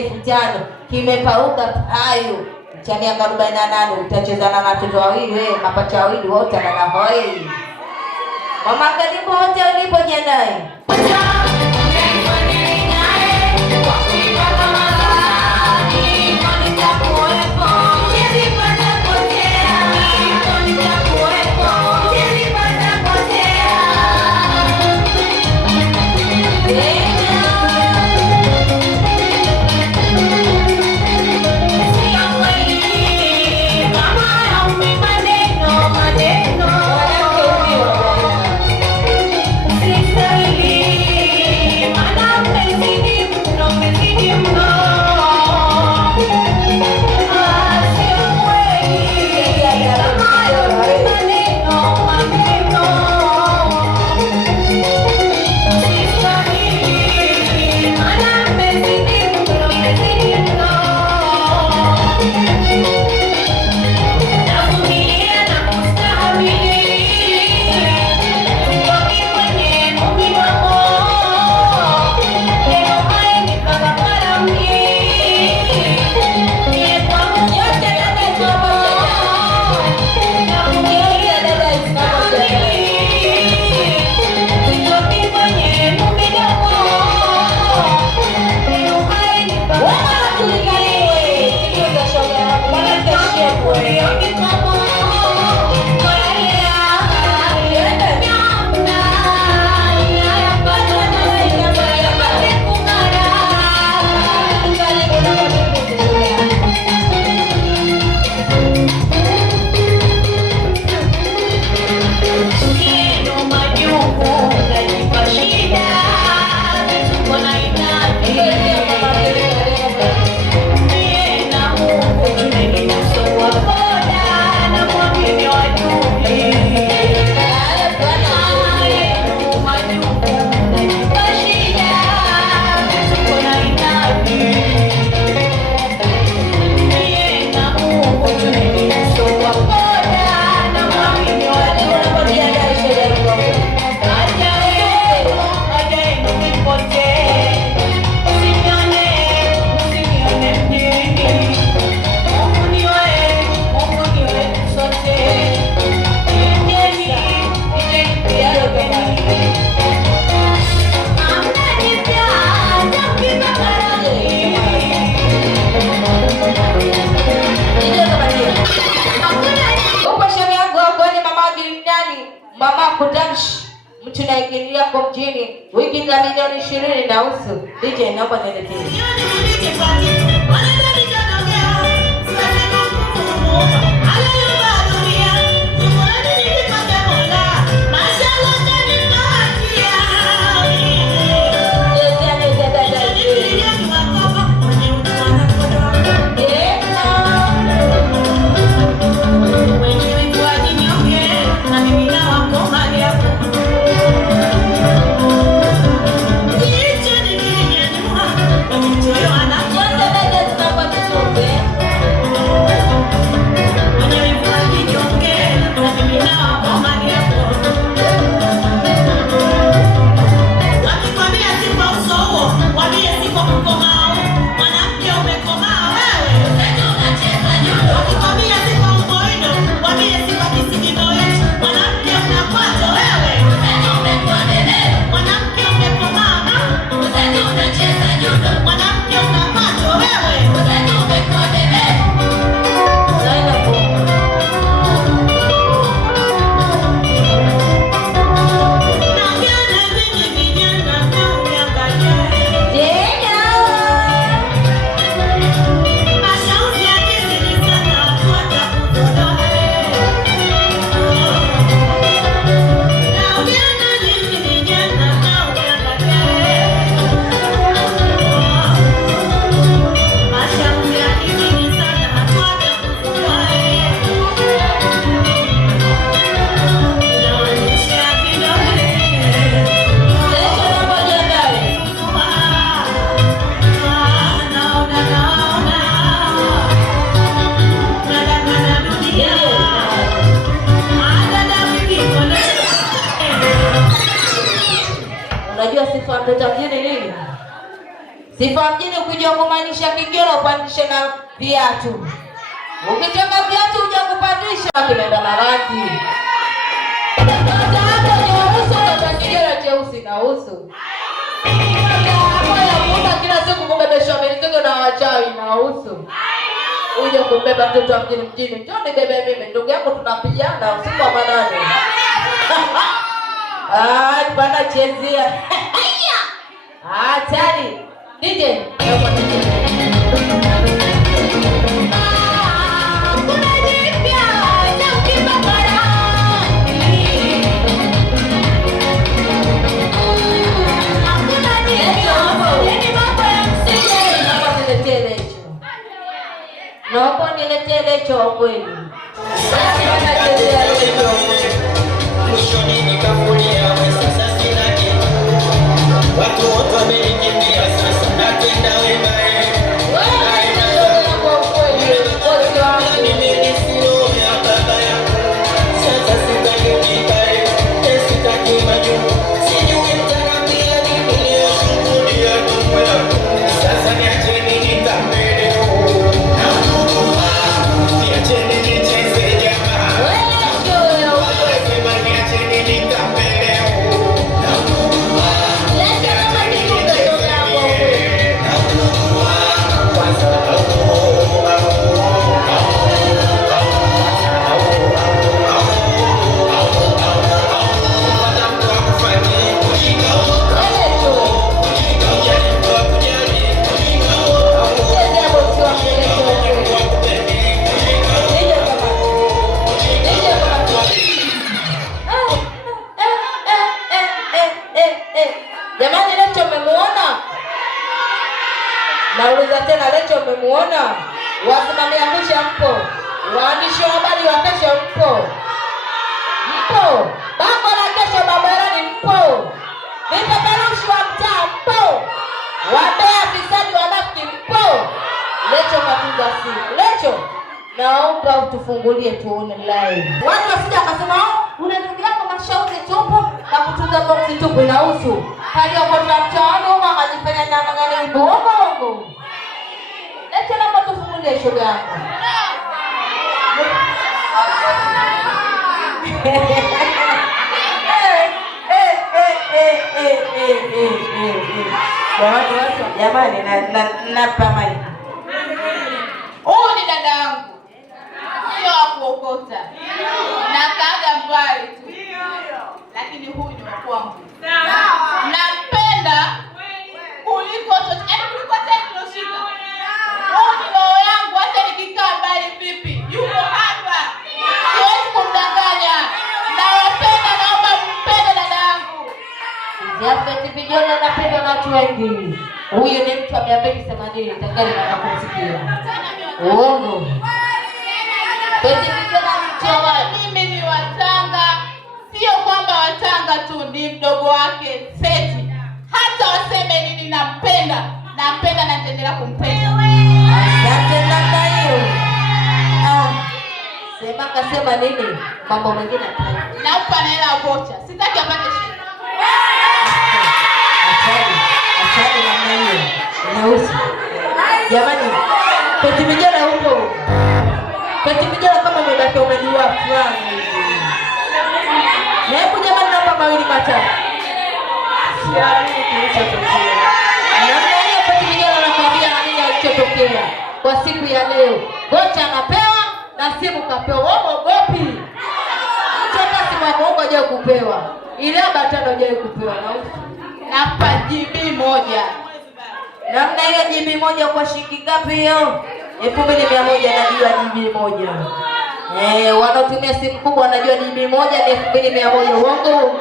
5,000 kimepauka payu cha miaka 48 utachezana na watoto wawili wewe mapacha wawili wote na hoi. Mama karibu wote ulipo jiandae. Mama kutamshi mtu naingilia kwa mjini wiki za milioni 20 na usu. DJ naomba niletee. Sifa mjini ukijua kumaanisha kijola upandishe na viatu. Ukichoma viatu uja kupandisha kimeenda na rangi. Sasa hapo ni uso na kijola cheusi na uso. Hapo ya muda kila siku kubebeshwa mizigo na wachawi na uso. Uje kumbeba mtoto wa mjini. Njoo nibebe mimi. Ndugu yako tunapigana usiku wa manane. Bana chezea. Hatari. DJ. Naomba niletee lecho kweli. Mwishoni nikafulia sasa sina kitu. Watu wote wamenikimbia sasa napenda wewe. Jamani, Lecho mmemuona? Nauliza tena, Lecho mmemuona? Wasimamia kesha mpo? Waandishi wa habari wa kesha mpo? Mpo? Bango la kesho barabarani mpo? Vipeperushi wa mtaa mpo? Wabea fisadi wanafiki mpo? Lecho kapiga simu. Lecho, naomba utufungulie tuone live. Watu wasije akasema, "Ule ndugu yako mashauri tupo na kutunza boksi tupu na usu." Hayo kwa mtaani huko akajifanya nyang'anyani bongo. Lecho naomba tufungulie shoga yako. Jamani, na pamai. Huyu ni dada yangu. Sio wa kuokota. Na kaaga mbali tu. Lakini huyu ni wa kwangu. Nampenda kuliko chochote. Kuliko teknolojia. Huyu ni roho yangu hata nikikaa mbali vipi. Yuko hapa. Siwezi kumdanganya. Nawapenda, naomba mpende dada yangu. Yapo vijana napenda na watu wengi. Huyu ni mtu wa 280 tayari na kusikia. Uongo. Mimi ni Watanga. Sio kwamba Watanga tu, ni mdogo wake Seti. Hata waseme nini nampenda na nitaendelea kumpenda. Asante sana hiyo. Sema nini? Mambo mengine hapa. Naupa na hela vocha. Sitaki apate shida. Achani namna hiyo. Nausi. Jamani, peti vijana huko. Peti vijana kama umebaki umejua fulani. Hebu jamani naomba mawili matatu. Siamini kilichotokea. Namna hiyo peti vijana anakuambia nini kilichotokea kwa siku ya leo. Vocha anapewa na simu kapewa. Ogopi. Choka simu yako hajawahi kupewa. Ile batano hajawahi kupewa nausi. Napa GB moja. Namna hiyo GB moja kwa shilingi ngapi hiyo? 2100 najua GB moja. Wanaotumia simu kubwa wanajua GB moja ni 2100. Uongo.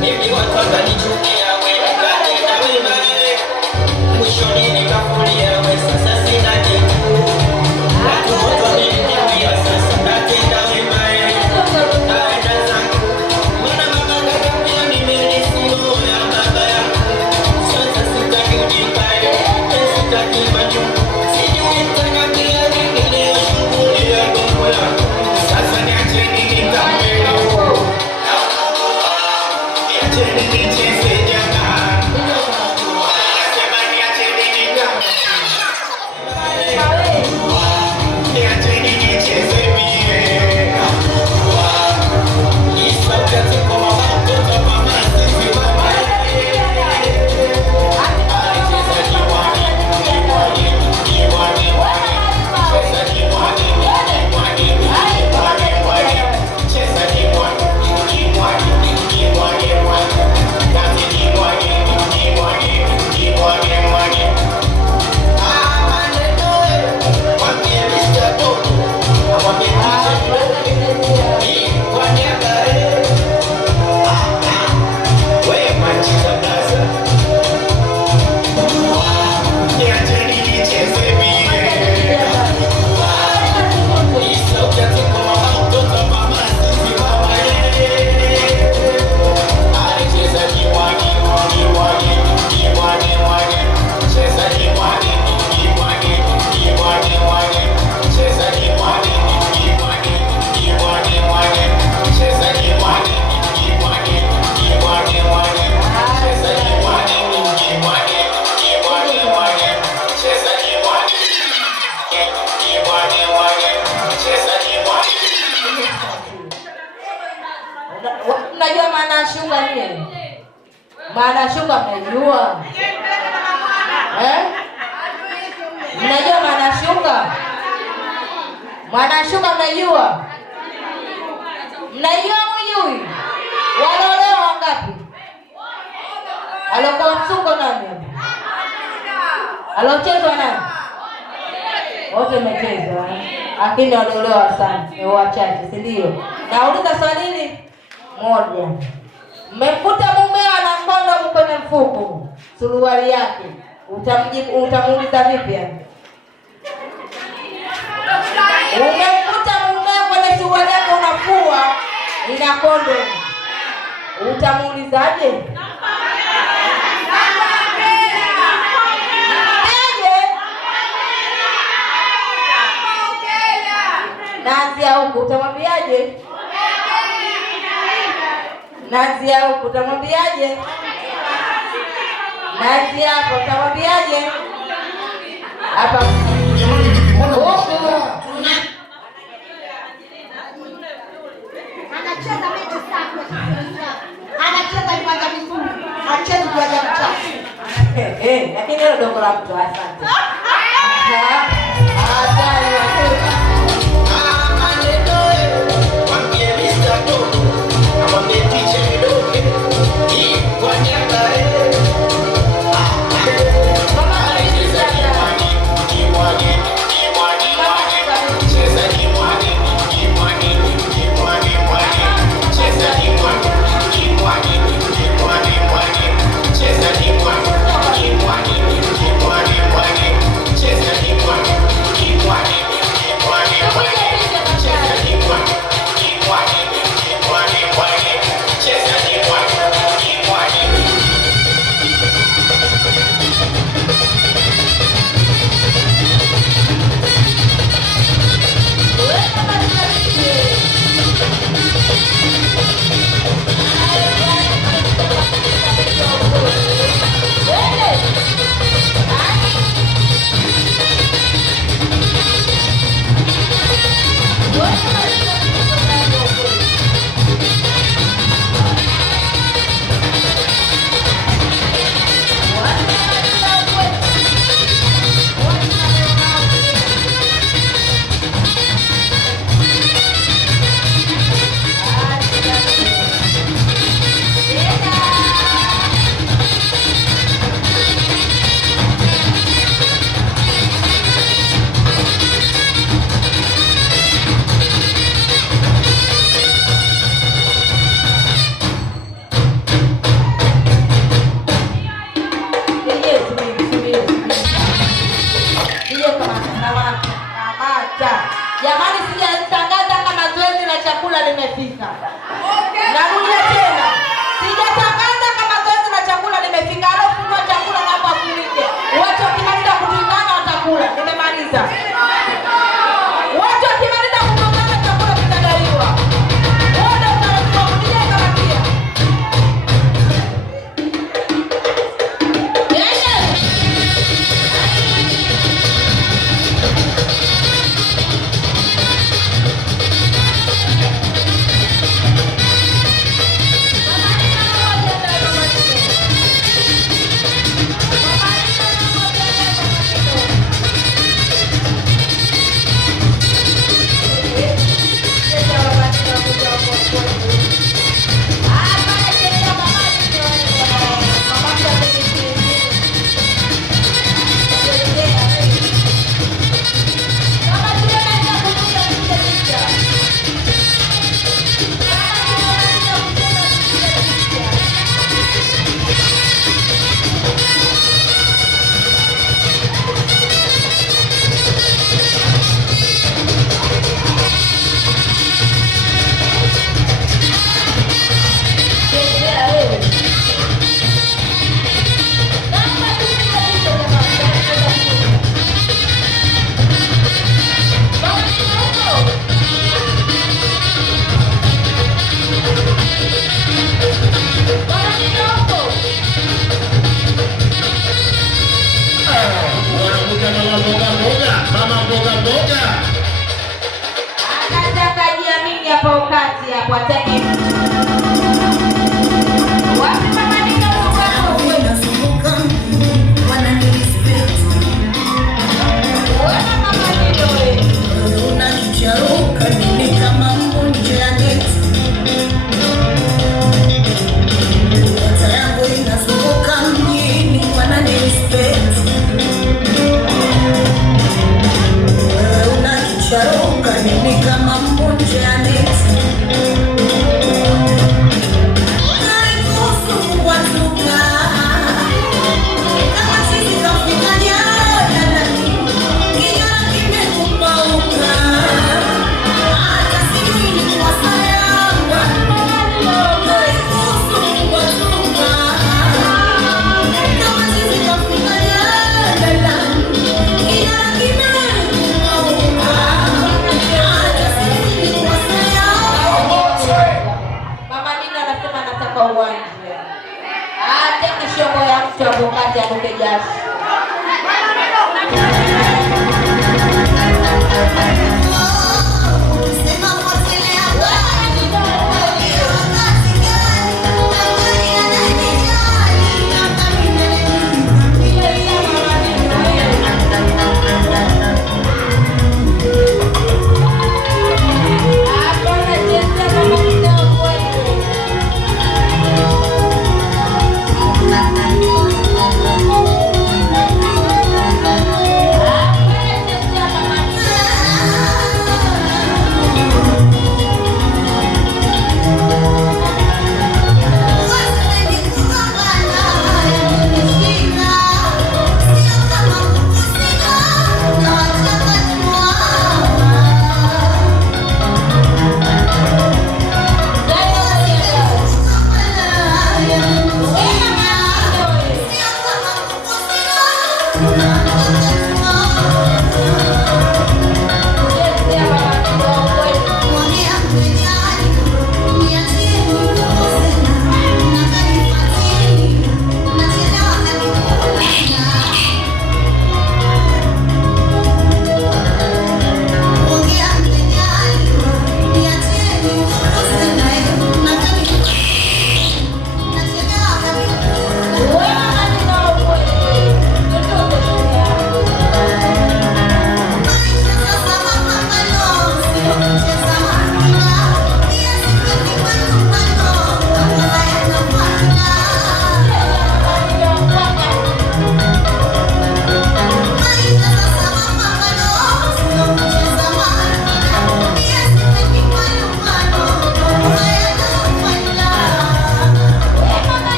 Mimi watu watanichukia. shuka nie? Maana shuka mnajua? Mnajua maana shuka? Maana shuka mnajua? Mnajua mjui? Wanaolewa wangapi? Alokuwa msungo nani? Alochezwa nani? Wote mmechezwa. Lakini waliolewa sana ni wachache, si ndio? Nauliza swali hili moja. Mmekuta mumeo ana kondomu kwenye mfuko, suruali yake. Utamuuliza vipi hapo? Umekuta mumeo kwenye suruali yake unafua ina kondomu. Utamuulizaje? Naanzia huku utamwambiaje? Naanzia huku utamwambiaje? Naanzia hapo utamwambiaje? Hapa huku Anacheza mechi sana. Anacheza viwanja vizuri. Anacheza viwanja vichafu. Lakini hilo dogo la mtu. Asante. Jamani, sijatangaza kama zoezi la chakula limefika. Narudia tena. Sijatangaza kama zoezi la chakula limefika. Alafu kwa chakula na hapa kulike. Watu wakimaliza kutuikana watakula. Nimemaliza. Watu wakimaliza kutuikana chakula kitadaiwa. Wote utaratibu kudia kama kia. Anataka jiamini hapa ukati hapo ataki.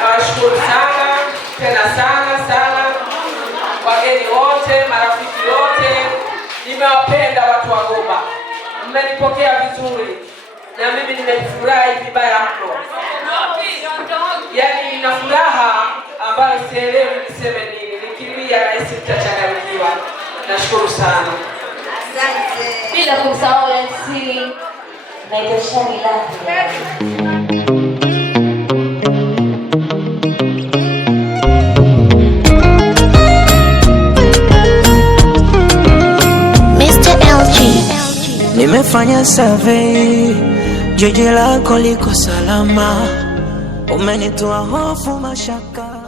Nawashukuru sana tena sana wageni wote, marafiki wote, nimewapenda watu wa Goba, mmenipokea vizuri na mimi nimefurahi vibaya mno. Yaani nina furaha ambayo sielewi niseme nini, nikilia na hisi nitachanganyikiwa. Nashukuru sana. Asante. Bila kumsahau MC naitwa Shani Lathi. Nimefanya survey, jiji lako liko salama, umenitoa hofu mashaka.